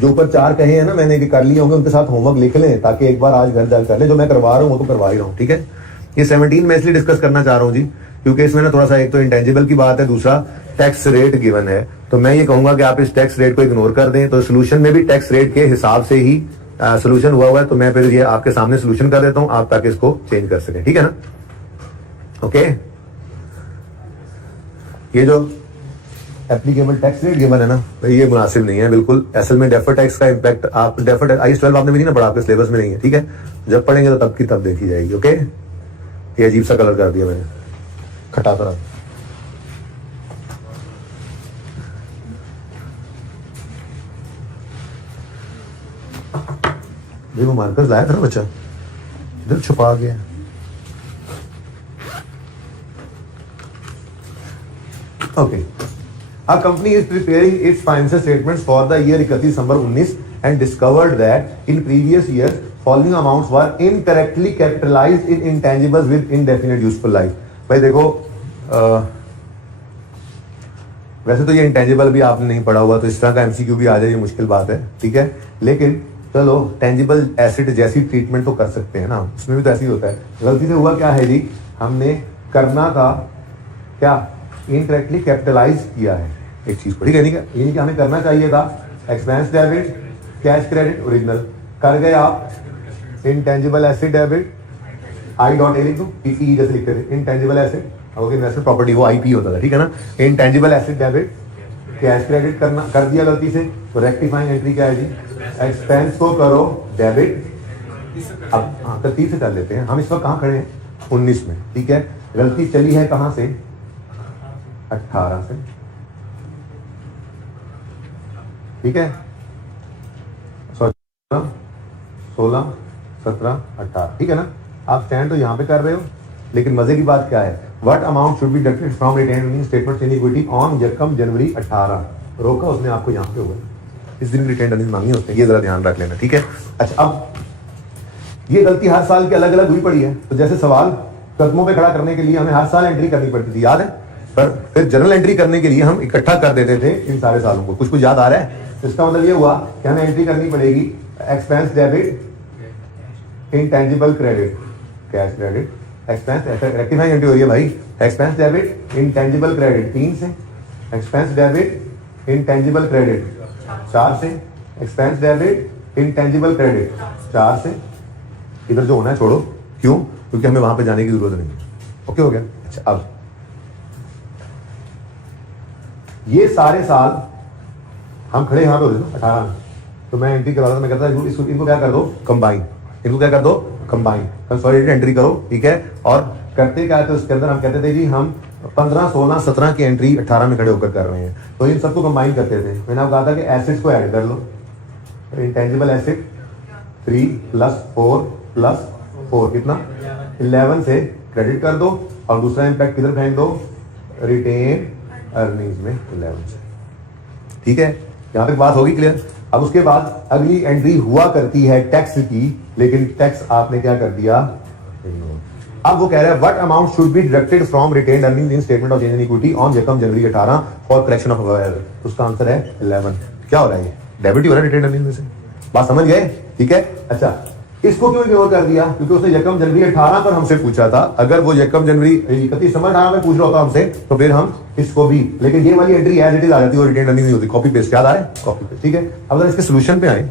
जो ऊपर 4 कहे हैं ना मैंने कि कर लिए होंगे, उनके साथ होमवर्क लिख लें ताकि एक बार आज घर जाकर कर ले। जो मैं करवा रहा हूँ वो तो करवा ही रहा हूँ, ठीक है। ये 17 मैं इसलिए डिस्कस करना चाह रहा हूँ जी, क्योंकि इसमें ना थोड़ा सा एक तो इंटेंजिबल की बात है, दूसरा टैक्स रेट गिवन है। तो मैं ये कहूंगा कि आप इस टैक्स रेट को इग्नोर कर दें। तो सोल्यूशन में भी टैक्स रेट के हिसाब से ही सोल्यूशन हुआ है, तो मैं फिर ये आपके सामने सोल्यूशन कर देता हूं, आप ताकि इसको चेंज कर सकें, ठीक है ना। ओके, ये जो एप्लीकेबल टैक्स रेट गिवन है ना भाई, ये मुनासिब नहीं है बिल्कुल। असल में डेफर टैक्स का इंपैक्ट आप डेफर IAS 12 आपने भी नहीं ना पढ़ा, आपके सिलेबस में नहीं है, ठीक है। जब पढ़ेंगे तो तब की तब देखी जाएगी। ओके, ये अजीब सा कलर कर दिया मैंने, खटा तरह। वो मार्कर्स लाया था ना बच्चा, इधर छुपा गया। Okay, a company is preparing its financial statements for the year 31 December 19 and discovered that in previous years following amounts were incorrectly capitalized in intangibles with indefinite useful life। भाई देखो, वैसे तो ये इंटेंजिबल भी आपने नहीं पढ़ा हुआ, तो इस तरह का MCQ भी आ जाए, ये मुश्किल बात है, ठीक है। लेकिन चलो, टेंजिबल एसेट जैसी ट्रीटमेंट तो कर सकते हैं ना, उसमें भी तो ऐसे ही होता है। गलती से हुआ क्या है जी, हमने करना था क्या, इनकरेक्टली कैपिटलाइज किया है एक चीज को, ठीक है। यानी कि हमें करना चाहिए था expense debit cash credit original, कर गए आप इनटेंजिबल एसेट डेबिट I.A लिख दो, PCE जैसे लिखते थे, इनटेंजिबल एसेट, और इन्वेस्टमेंट प्रॉपर्टी वो IP होता था, ठीक है ना। Intangible asset debit cash credit करना, कर दिया गलती से, तो रेक्टिफाइंग एंट्री क्या है जी, एक्सपेंस को करो डेबिट। अब हाँ, 30 से कर लेते हैं, हम इस वक्त कहाँ खड़े हैं, 19 में, ठीक है। गलती चली है कहाँ से, 18 से, ठीक है। 16 17 18, ठीक है ना। आप स्टैंड तो यहाँ पे कर रहे हो, लेकिन मजे की बात क्या है, what amount should be deducted from retained earning statement in equity on यकम जनवरी 18, रोका उसने आपको यहाँ पे हुआ, इस दिन रिटेन्ड अर्निंग मांगी होते हैं, ये जरा ध्यान रख लेना, ठीक है। अच्छा, अब ये गलती हर साल की अलग अलग हुई पड़ी है, तो जैसे सवाल कदमों पे खड़ा करने के लिए हमें हर साल एंट्री करनी पड़ती थी, याद है। पर फिर जनरल एंट्री करने के लिए हम इकट्ठा कर देते थे इन सारे सालों को, कुछ कुछ याद आ रहा है। इसका मतलब ये हुआ कि हमें एंट्री करनी पड़ेगी expense debit intangible credit cash credit, expense rectifying entry हो रही है भाई, एक्सपेंस डेबिट इनटेंजिबल क्रेडिट 3 से, एक्सपेंस डेबिट इनटेंजिबल क्रेडिट 4 से, एक्सपेंस डेबिट इनटेंजिबल क्रेडिट 4 से। इधर जो होना है छोड़ो, क्यों, क्योंकि हमें वहां पे जाने की जरूरत नहीं है। ओके हो गया। अच्छा, अब ये सारे साल हम खड़े यहाँ पे होते ना 18 में, तो मैं एंट्री करवा था, मैं कहता था इनको क्या कर दो कंबाइन, इनको क्या कर दो कंबाइन, कंसोलिडेटेड एंट्री करो, ठीक है। और करते क्या थे उसके अंदर, हम कहते थे जी हम 15 16 17 की एंट्री 18 में खड़े होकर कर रहे हैं, तो इन सबको कंबाइन करते थे। मैंने आपको कहा था कि एसेट्स को ऐड कर लो, इंटेंजिबल एसेट 3 + 4 + 4 कितना 11 से क्रेडिट कर दो, और दूसरा इंपैक्ट किधर फेंक दो, रिटेन अर्निंग्स में 11 से, ठीक है। यहां तक बात होगी क्लियर। अब उसके बाद अगली एंट्री हुआ करती है टैक्स की, लेकिन टैक्स आपने क्या कर दिया, अब वो कह रहा है what amount should be deducted from retained earnings in statement of change in equity on यकम जनवरी 18 फॉर करेक्शन ऑफ अवेयर, उसका आंसर है 11। क्या हो रहा है, ये डेबिट ही हो रहा है रिटेन्ड अर्निंग में से, बात समझ गए, ठीक है। अच्छा, इसको क्यों इग्नोर कर दिया, क्योंकि उसने यकम जनवरी 18 पर हमसे पूछा था। अगर वो यकम जनवरी 31 दिसंबर 18 में पूछ रहा होता हमसे, तो फिर हम इसको भी, लेकिन ये वाली एंट्री एज इट इज आ जाती है, रिटेन अर्निंग नहीं होती, कॉपी पेस्ट, याद आ रहा है, कॉपी पेस्ट, ठीक है। अब अगर इसके सोल्यूशन पे आए,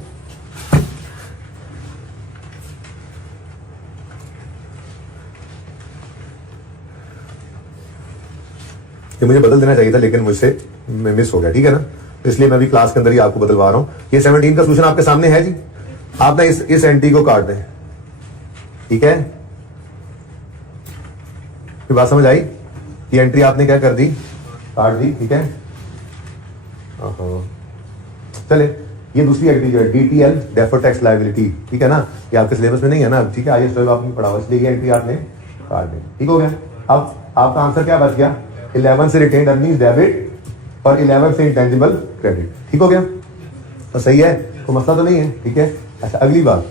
ये मुझे बदल देना चाहिए था, लेकिन मुझसे मिस हो गया, ठीक है ना। इसलिए मैं भी क्लास के अंदर ही आपको बदलवा रहा हूं। ये 17 का सोल्यूशन आपके सामने है जी, आप ना इस एंट्री को काट दें, ठीक है। फिर बात समझ आई, ये एंट्री आपने क्या कर दी, काट दी, ठीक है। चले, ये दूसरी एंट्री जो है DTL डेफर्ड टैक्स लायबिलिटी, ठीक है ना, ये आपके सिलेबस में नहीं है ना, ठीक है, IAS 12 आपने पढ़ा हुआ, इसलिए ये एंट्री आपने काट दी, ठीक हो गया। अब आपका आंसर क्या बच गया, 11 से रिटेन्ड अर्निंग्स डेबिट और 11 से इंटेंजिबल क्रेडिट, ठीक हो गया, तो सही है, तो मसला तो नहीं है, ठीक है। अच्छा, अगली बात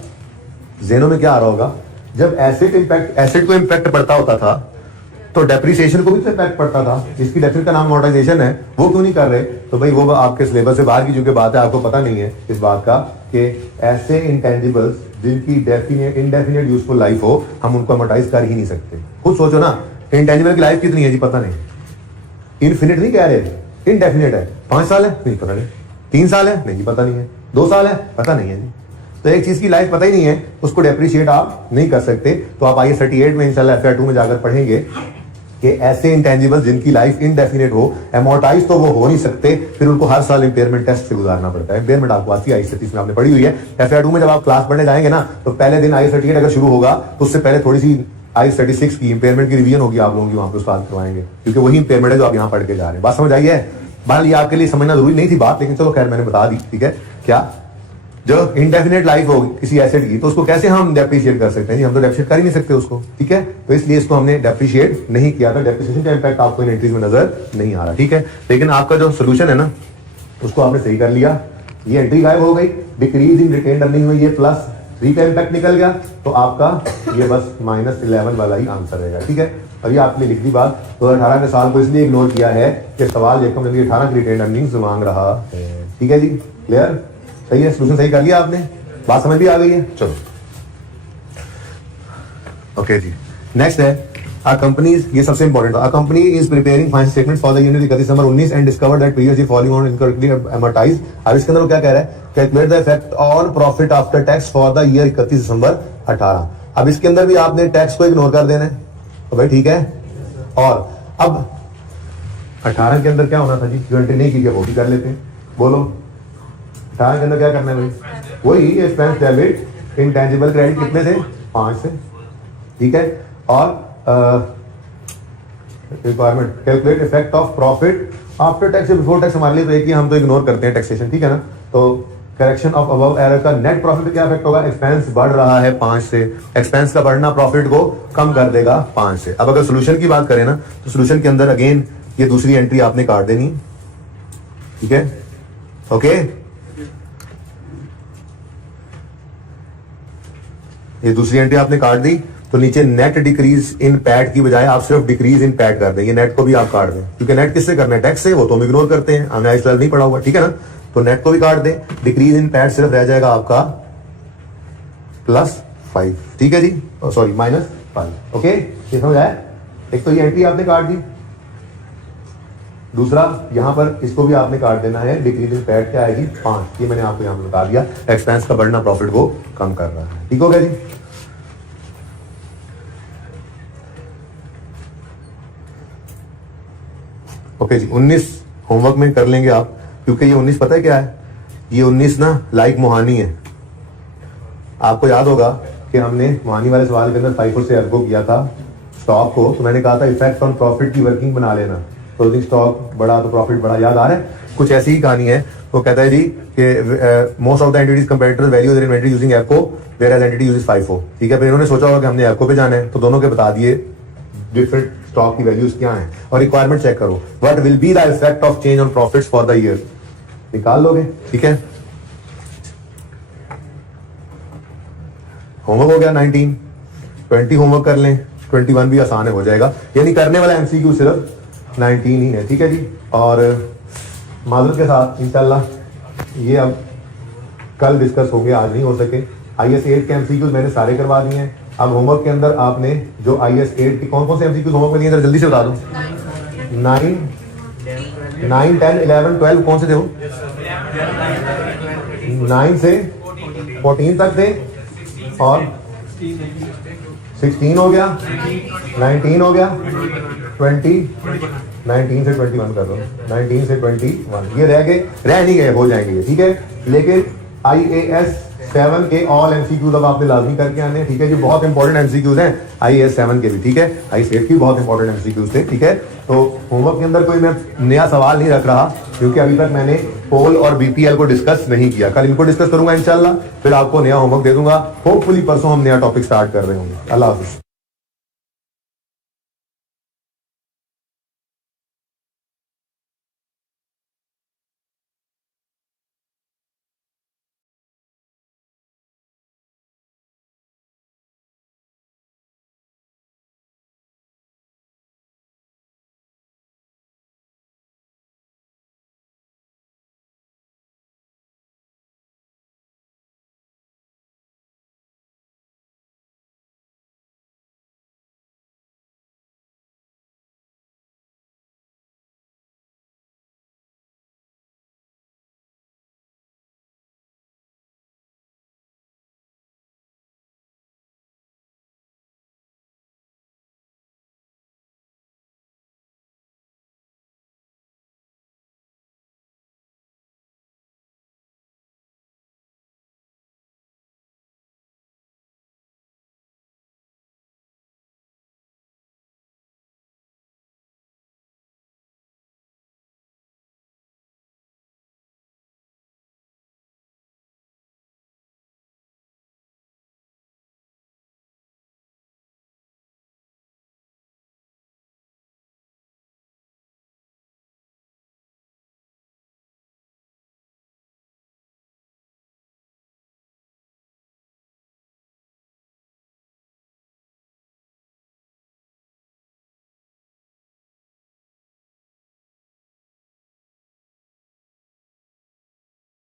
ज़हनों में क्या आ रहा होगा, जब एसेट को इम्पैक्ट पड़ता होता था तो डेप्रिसिएशन को भी तो इम्पैक्ट पड़ता था, जिसकी डेफिनेट का नाम अमोर्टाइजेशन है, वो क्यों नहीं कर रहे, तो भाई वो आपके सिलेबस से बाहर की चूंकि बात है, आपको पता नहीं है इस बात का कि ऐसे इंटेंजिबल्स जिनकी इंडेफिनिट यूजफुल लाइफ हो, हम उनको अमोर्टाइज कर ही नहीं सकते। खुद सोचो ना, इंटेंजिबल की लाइफ कितनी है जी, पता नहीं, इनफिनिट नहीं कह रहे, इनडेफिनिट है, 5 साल है नहीं पता नहीं, 3 साल है नहीं पता नहीं है, 2 साल है पता नहीं है जी। तो एक चीज की लाइफ पता ही नहीं है, उसको डेप्रिशिएट आप नहीं कर सकते। तो आप IAS 38 में इंशाल्लाह FR 2 में जाकर पढ़ेंगे कि ऐसे इंटेंजिबल जिनकी लाइफ इनडेफिनिट हो, एमोर्टाइज तो वो हो नहीं सकते, फिर उनको हर साल इंपेयरमेंट टेस्ट से गुजारना पड़ता है। इंपेयरमेंट आपको आती है IAS 33 में, आपने पढ़ी हुई है। FR 2 में जब आप क्लास पढ़ने जाएंगे ना, तो पहले दिन IAS 38 अगर शुरू होगा तो उससे पहले थोड़ी सी IAS 36 की इंपेयरमेंट की रिवीजन होगी आप लोगों की, वहां पे उस्ताद करवाएंगे, क्योंकि वही इंपेयरमेंट है जो आप यहाँ पढ़ के जा रहे हैं। बात समझ आई है? बहरहाल ये आपके लिए समझना जरूरी नहीं थी बात, लेकिन चलो खैर मैंने बता दी, ठीक है। क्या जो इंडेफिनेट लाइफ होगी किसी एसेट की, तो उसको कैसे हम डेप्रिशिएट कर सकते हैं जी, हम तो डेप्रिशिएट कर ही नहीं सकते उसको, ठीक है। तो इसलिए इसको हमने डेप्रिशिएट नहीं किया था, डेप्रिसिएशन का इंपैक्ट आपको इन एंट्रीज में नजर नहीं आ रहा, ठीक है। लेकिन आपका जो सोल्यूशन है ना, उसको आपने सही कर लिया, ये एंट्री गायब हो गई, डिक्रीज इन रिटेन्ड अर्निंग हुई, ये +3 का इंपैक्ट निकल गया, तो आपका ये बस -11 वाला ही आंसर रहेगा, ठीक है। और ये आपने लिख दी बात, 2018 के साल को इसलिए इग्नोर किया है कि सवाल ये 18 की रिटेन्ड अर्निंग्स मांग रहा है, ठीक है जी, क्लियर, सही है, सोल्यूशन सही कर लिया आपने, बात समझ भी आ गई है। चलो ओके जी, नेक्स्ट है अ कंपनी, ये सबसे इंपॉर्टेंट था, a company is preparing financial statements for the year 31 December 19 and discovered that previous year following on incorrectly amortised. अब इसके अंदर वो क्या कह रहा है, calculate the effect on profit after tax for the year 31 दिसंबर 18। अब इसके अंदर भी आपने टैक्स को इग्नोर कर देना है, तो भाई ठीक है। और अब 18 के अंदर क्या होना था जी, जो एंट्री नहीं की गई वो भी कर लेते हैं, बोलो 18 के अंदर क्या करना है भाई, वही एक्सपेंस डेबिट इंटेंजिबल क्रेडिट कितने से, 5 से, ठीक है। और requirement calculate effect of profit after tax before tax, हमारे लिए तो एक ही, हम तो इग्नोर करते हैं टैक्सेशन, ठीक है ना। तो करेक्शन ऑफ अबव एरर का नेट प्रॉफिट पे क्या इफेक्ट होगा, एक्सपेंस बढ़ रहा है 5 से, एक्सपेंस का बढ़ना प्रॉफिट को कम कर देगा 5 से। अब अगर सोल्यूशन की बात करें ना, तो सोल्यूशन के अंदर अगेन ये दूसरी एंट्री आपने काट देनी, ठीक है, ओके। ये दूसरी एंट्री आपने काट दी, तो नीचे नेट डिक्रीज इन पैट की बजाय आप सिर्फ डिक्रीज इन पैट कर दें, ये नेट को भी आप काट दें, क्योंकि नेट किससे करना है, टैक्स से, वो तो हम इग्नोर करते हैं, हमने IAS 12 नहीं पढ़ा हुआ, ठीक है ना। तो नेट को भी काट दें, डिक्रीज इन पैट सिर्फ रह जाएगा आपका +5, ठीक है जी, सॉरी -5, ओके, ये समझ आया। एक तो ये एंट्री आपने काट दी, दूसरा यहां पर इसको भी आपने काट देना है, डिक्रीज इन पैट क्या आएगी, 5, ये मैंने आपको यहां पर बता दिया, एक्सपेंस का बढ़ना प्रॉफिट को कम कर रहा है, ठीक हो गया जी। ओके जी, 19 होमवर्क में कर लेंगे आप, क्योंकि ये 19 पता है क्या है, ये 19 ना लाइक मोहानी है। आपको याद होगा कि हमने मोहानी वाले सवाल के अंदर FIFO से अर्गो किया था स्टॉक को, तो मैंने कहा था इफेक्ट ऑन प्रॉफिट की वर्किंग बना लेना, क्लोजिंग स्टॉक बढ़ा तो प्रॉफिट बढ़ा, याद आ रहा है, कुछ ऐसी ही कहानी है। वो कहता है जी कि most of the entities competitors value their inventory using एप्को whereas entity uses FIFO, ठीक है। फिर इन्होंने सोचा होगा कि हमने एप्को पे जाना है, तो दोनों के बता दिए डिफरेंट स्टॉक की वैल्यूज क्या हैं, और रिक्वायरमेंट चेक करो, what will be the effect of change on profits for the year, निकाल लोगे, ठीक है। होमवर्क हो गया 19, 20 होमवर्क कर लें, 21 भी आसान है, हो जाएगा, यानी करने वाला MCQ सिर्फ 19 ही है, ठीक है जी। और माजरत के साथ इंशाल्लाह ये अब कल डिस्कस होंगे, आज नहीं हो सके। IAS 8 के MCQs मैंने सारे करवा दिए हैं। अब होमवर्क के अंदर आपने जो IAS 8 की कौन कौन से MCQs होमवर्क में दिए, जरा जल्दी से बता दो। 9, 10, 11, 12 कौन से थे वो, 9 से 14 तक थे, और 16 हो गया, 19 हो गया, 20, 19 से 21 कर दो, 19 से 21 ये रह गए, रह नहीं गए, हो जाएंगे ये, ठीक है। लेकिन IAS 7 के ऑल एमसीक्यूज अब आपने लाजमी करके आने हैं, ठीक है जी। बहुत इंपॉर्टेंट एमसीक्यूज हैं आईएएस 7 के भी, ठीक है। आईएएस 8 के भी बहुत इंपॉर्टेंट एमसीक्यूज थे, ठीक है। तो होमवर्क के अंदर कोई मैं नया सवाल नहीं रख रहा, क्योंकि अभी तक मैंने पोल और बीपीएल को डिस्कस नहीं किया। कल इनको डिस्कस करूंगा इंशाल्लाह, फिर आपको नया होमवर्क दे दूंगा। होपफुली परसों हम नया टॉपिक स्टार्ट कर रहे होंगे। अल्लाह हाफिज।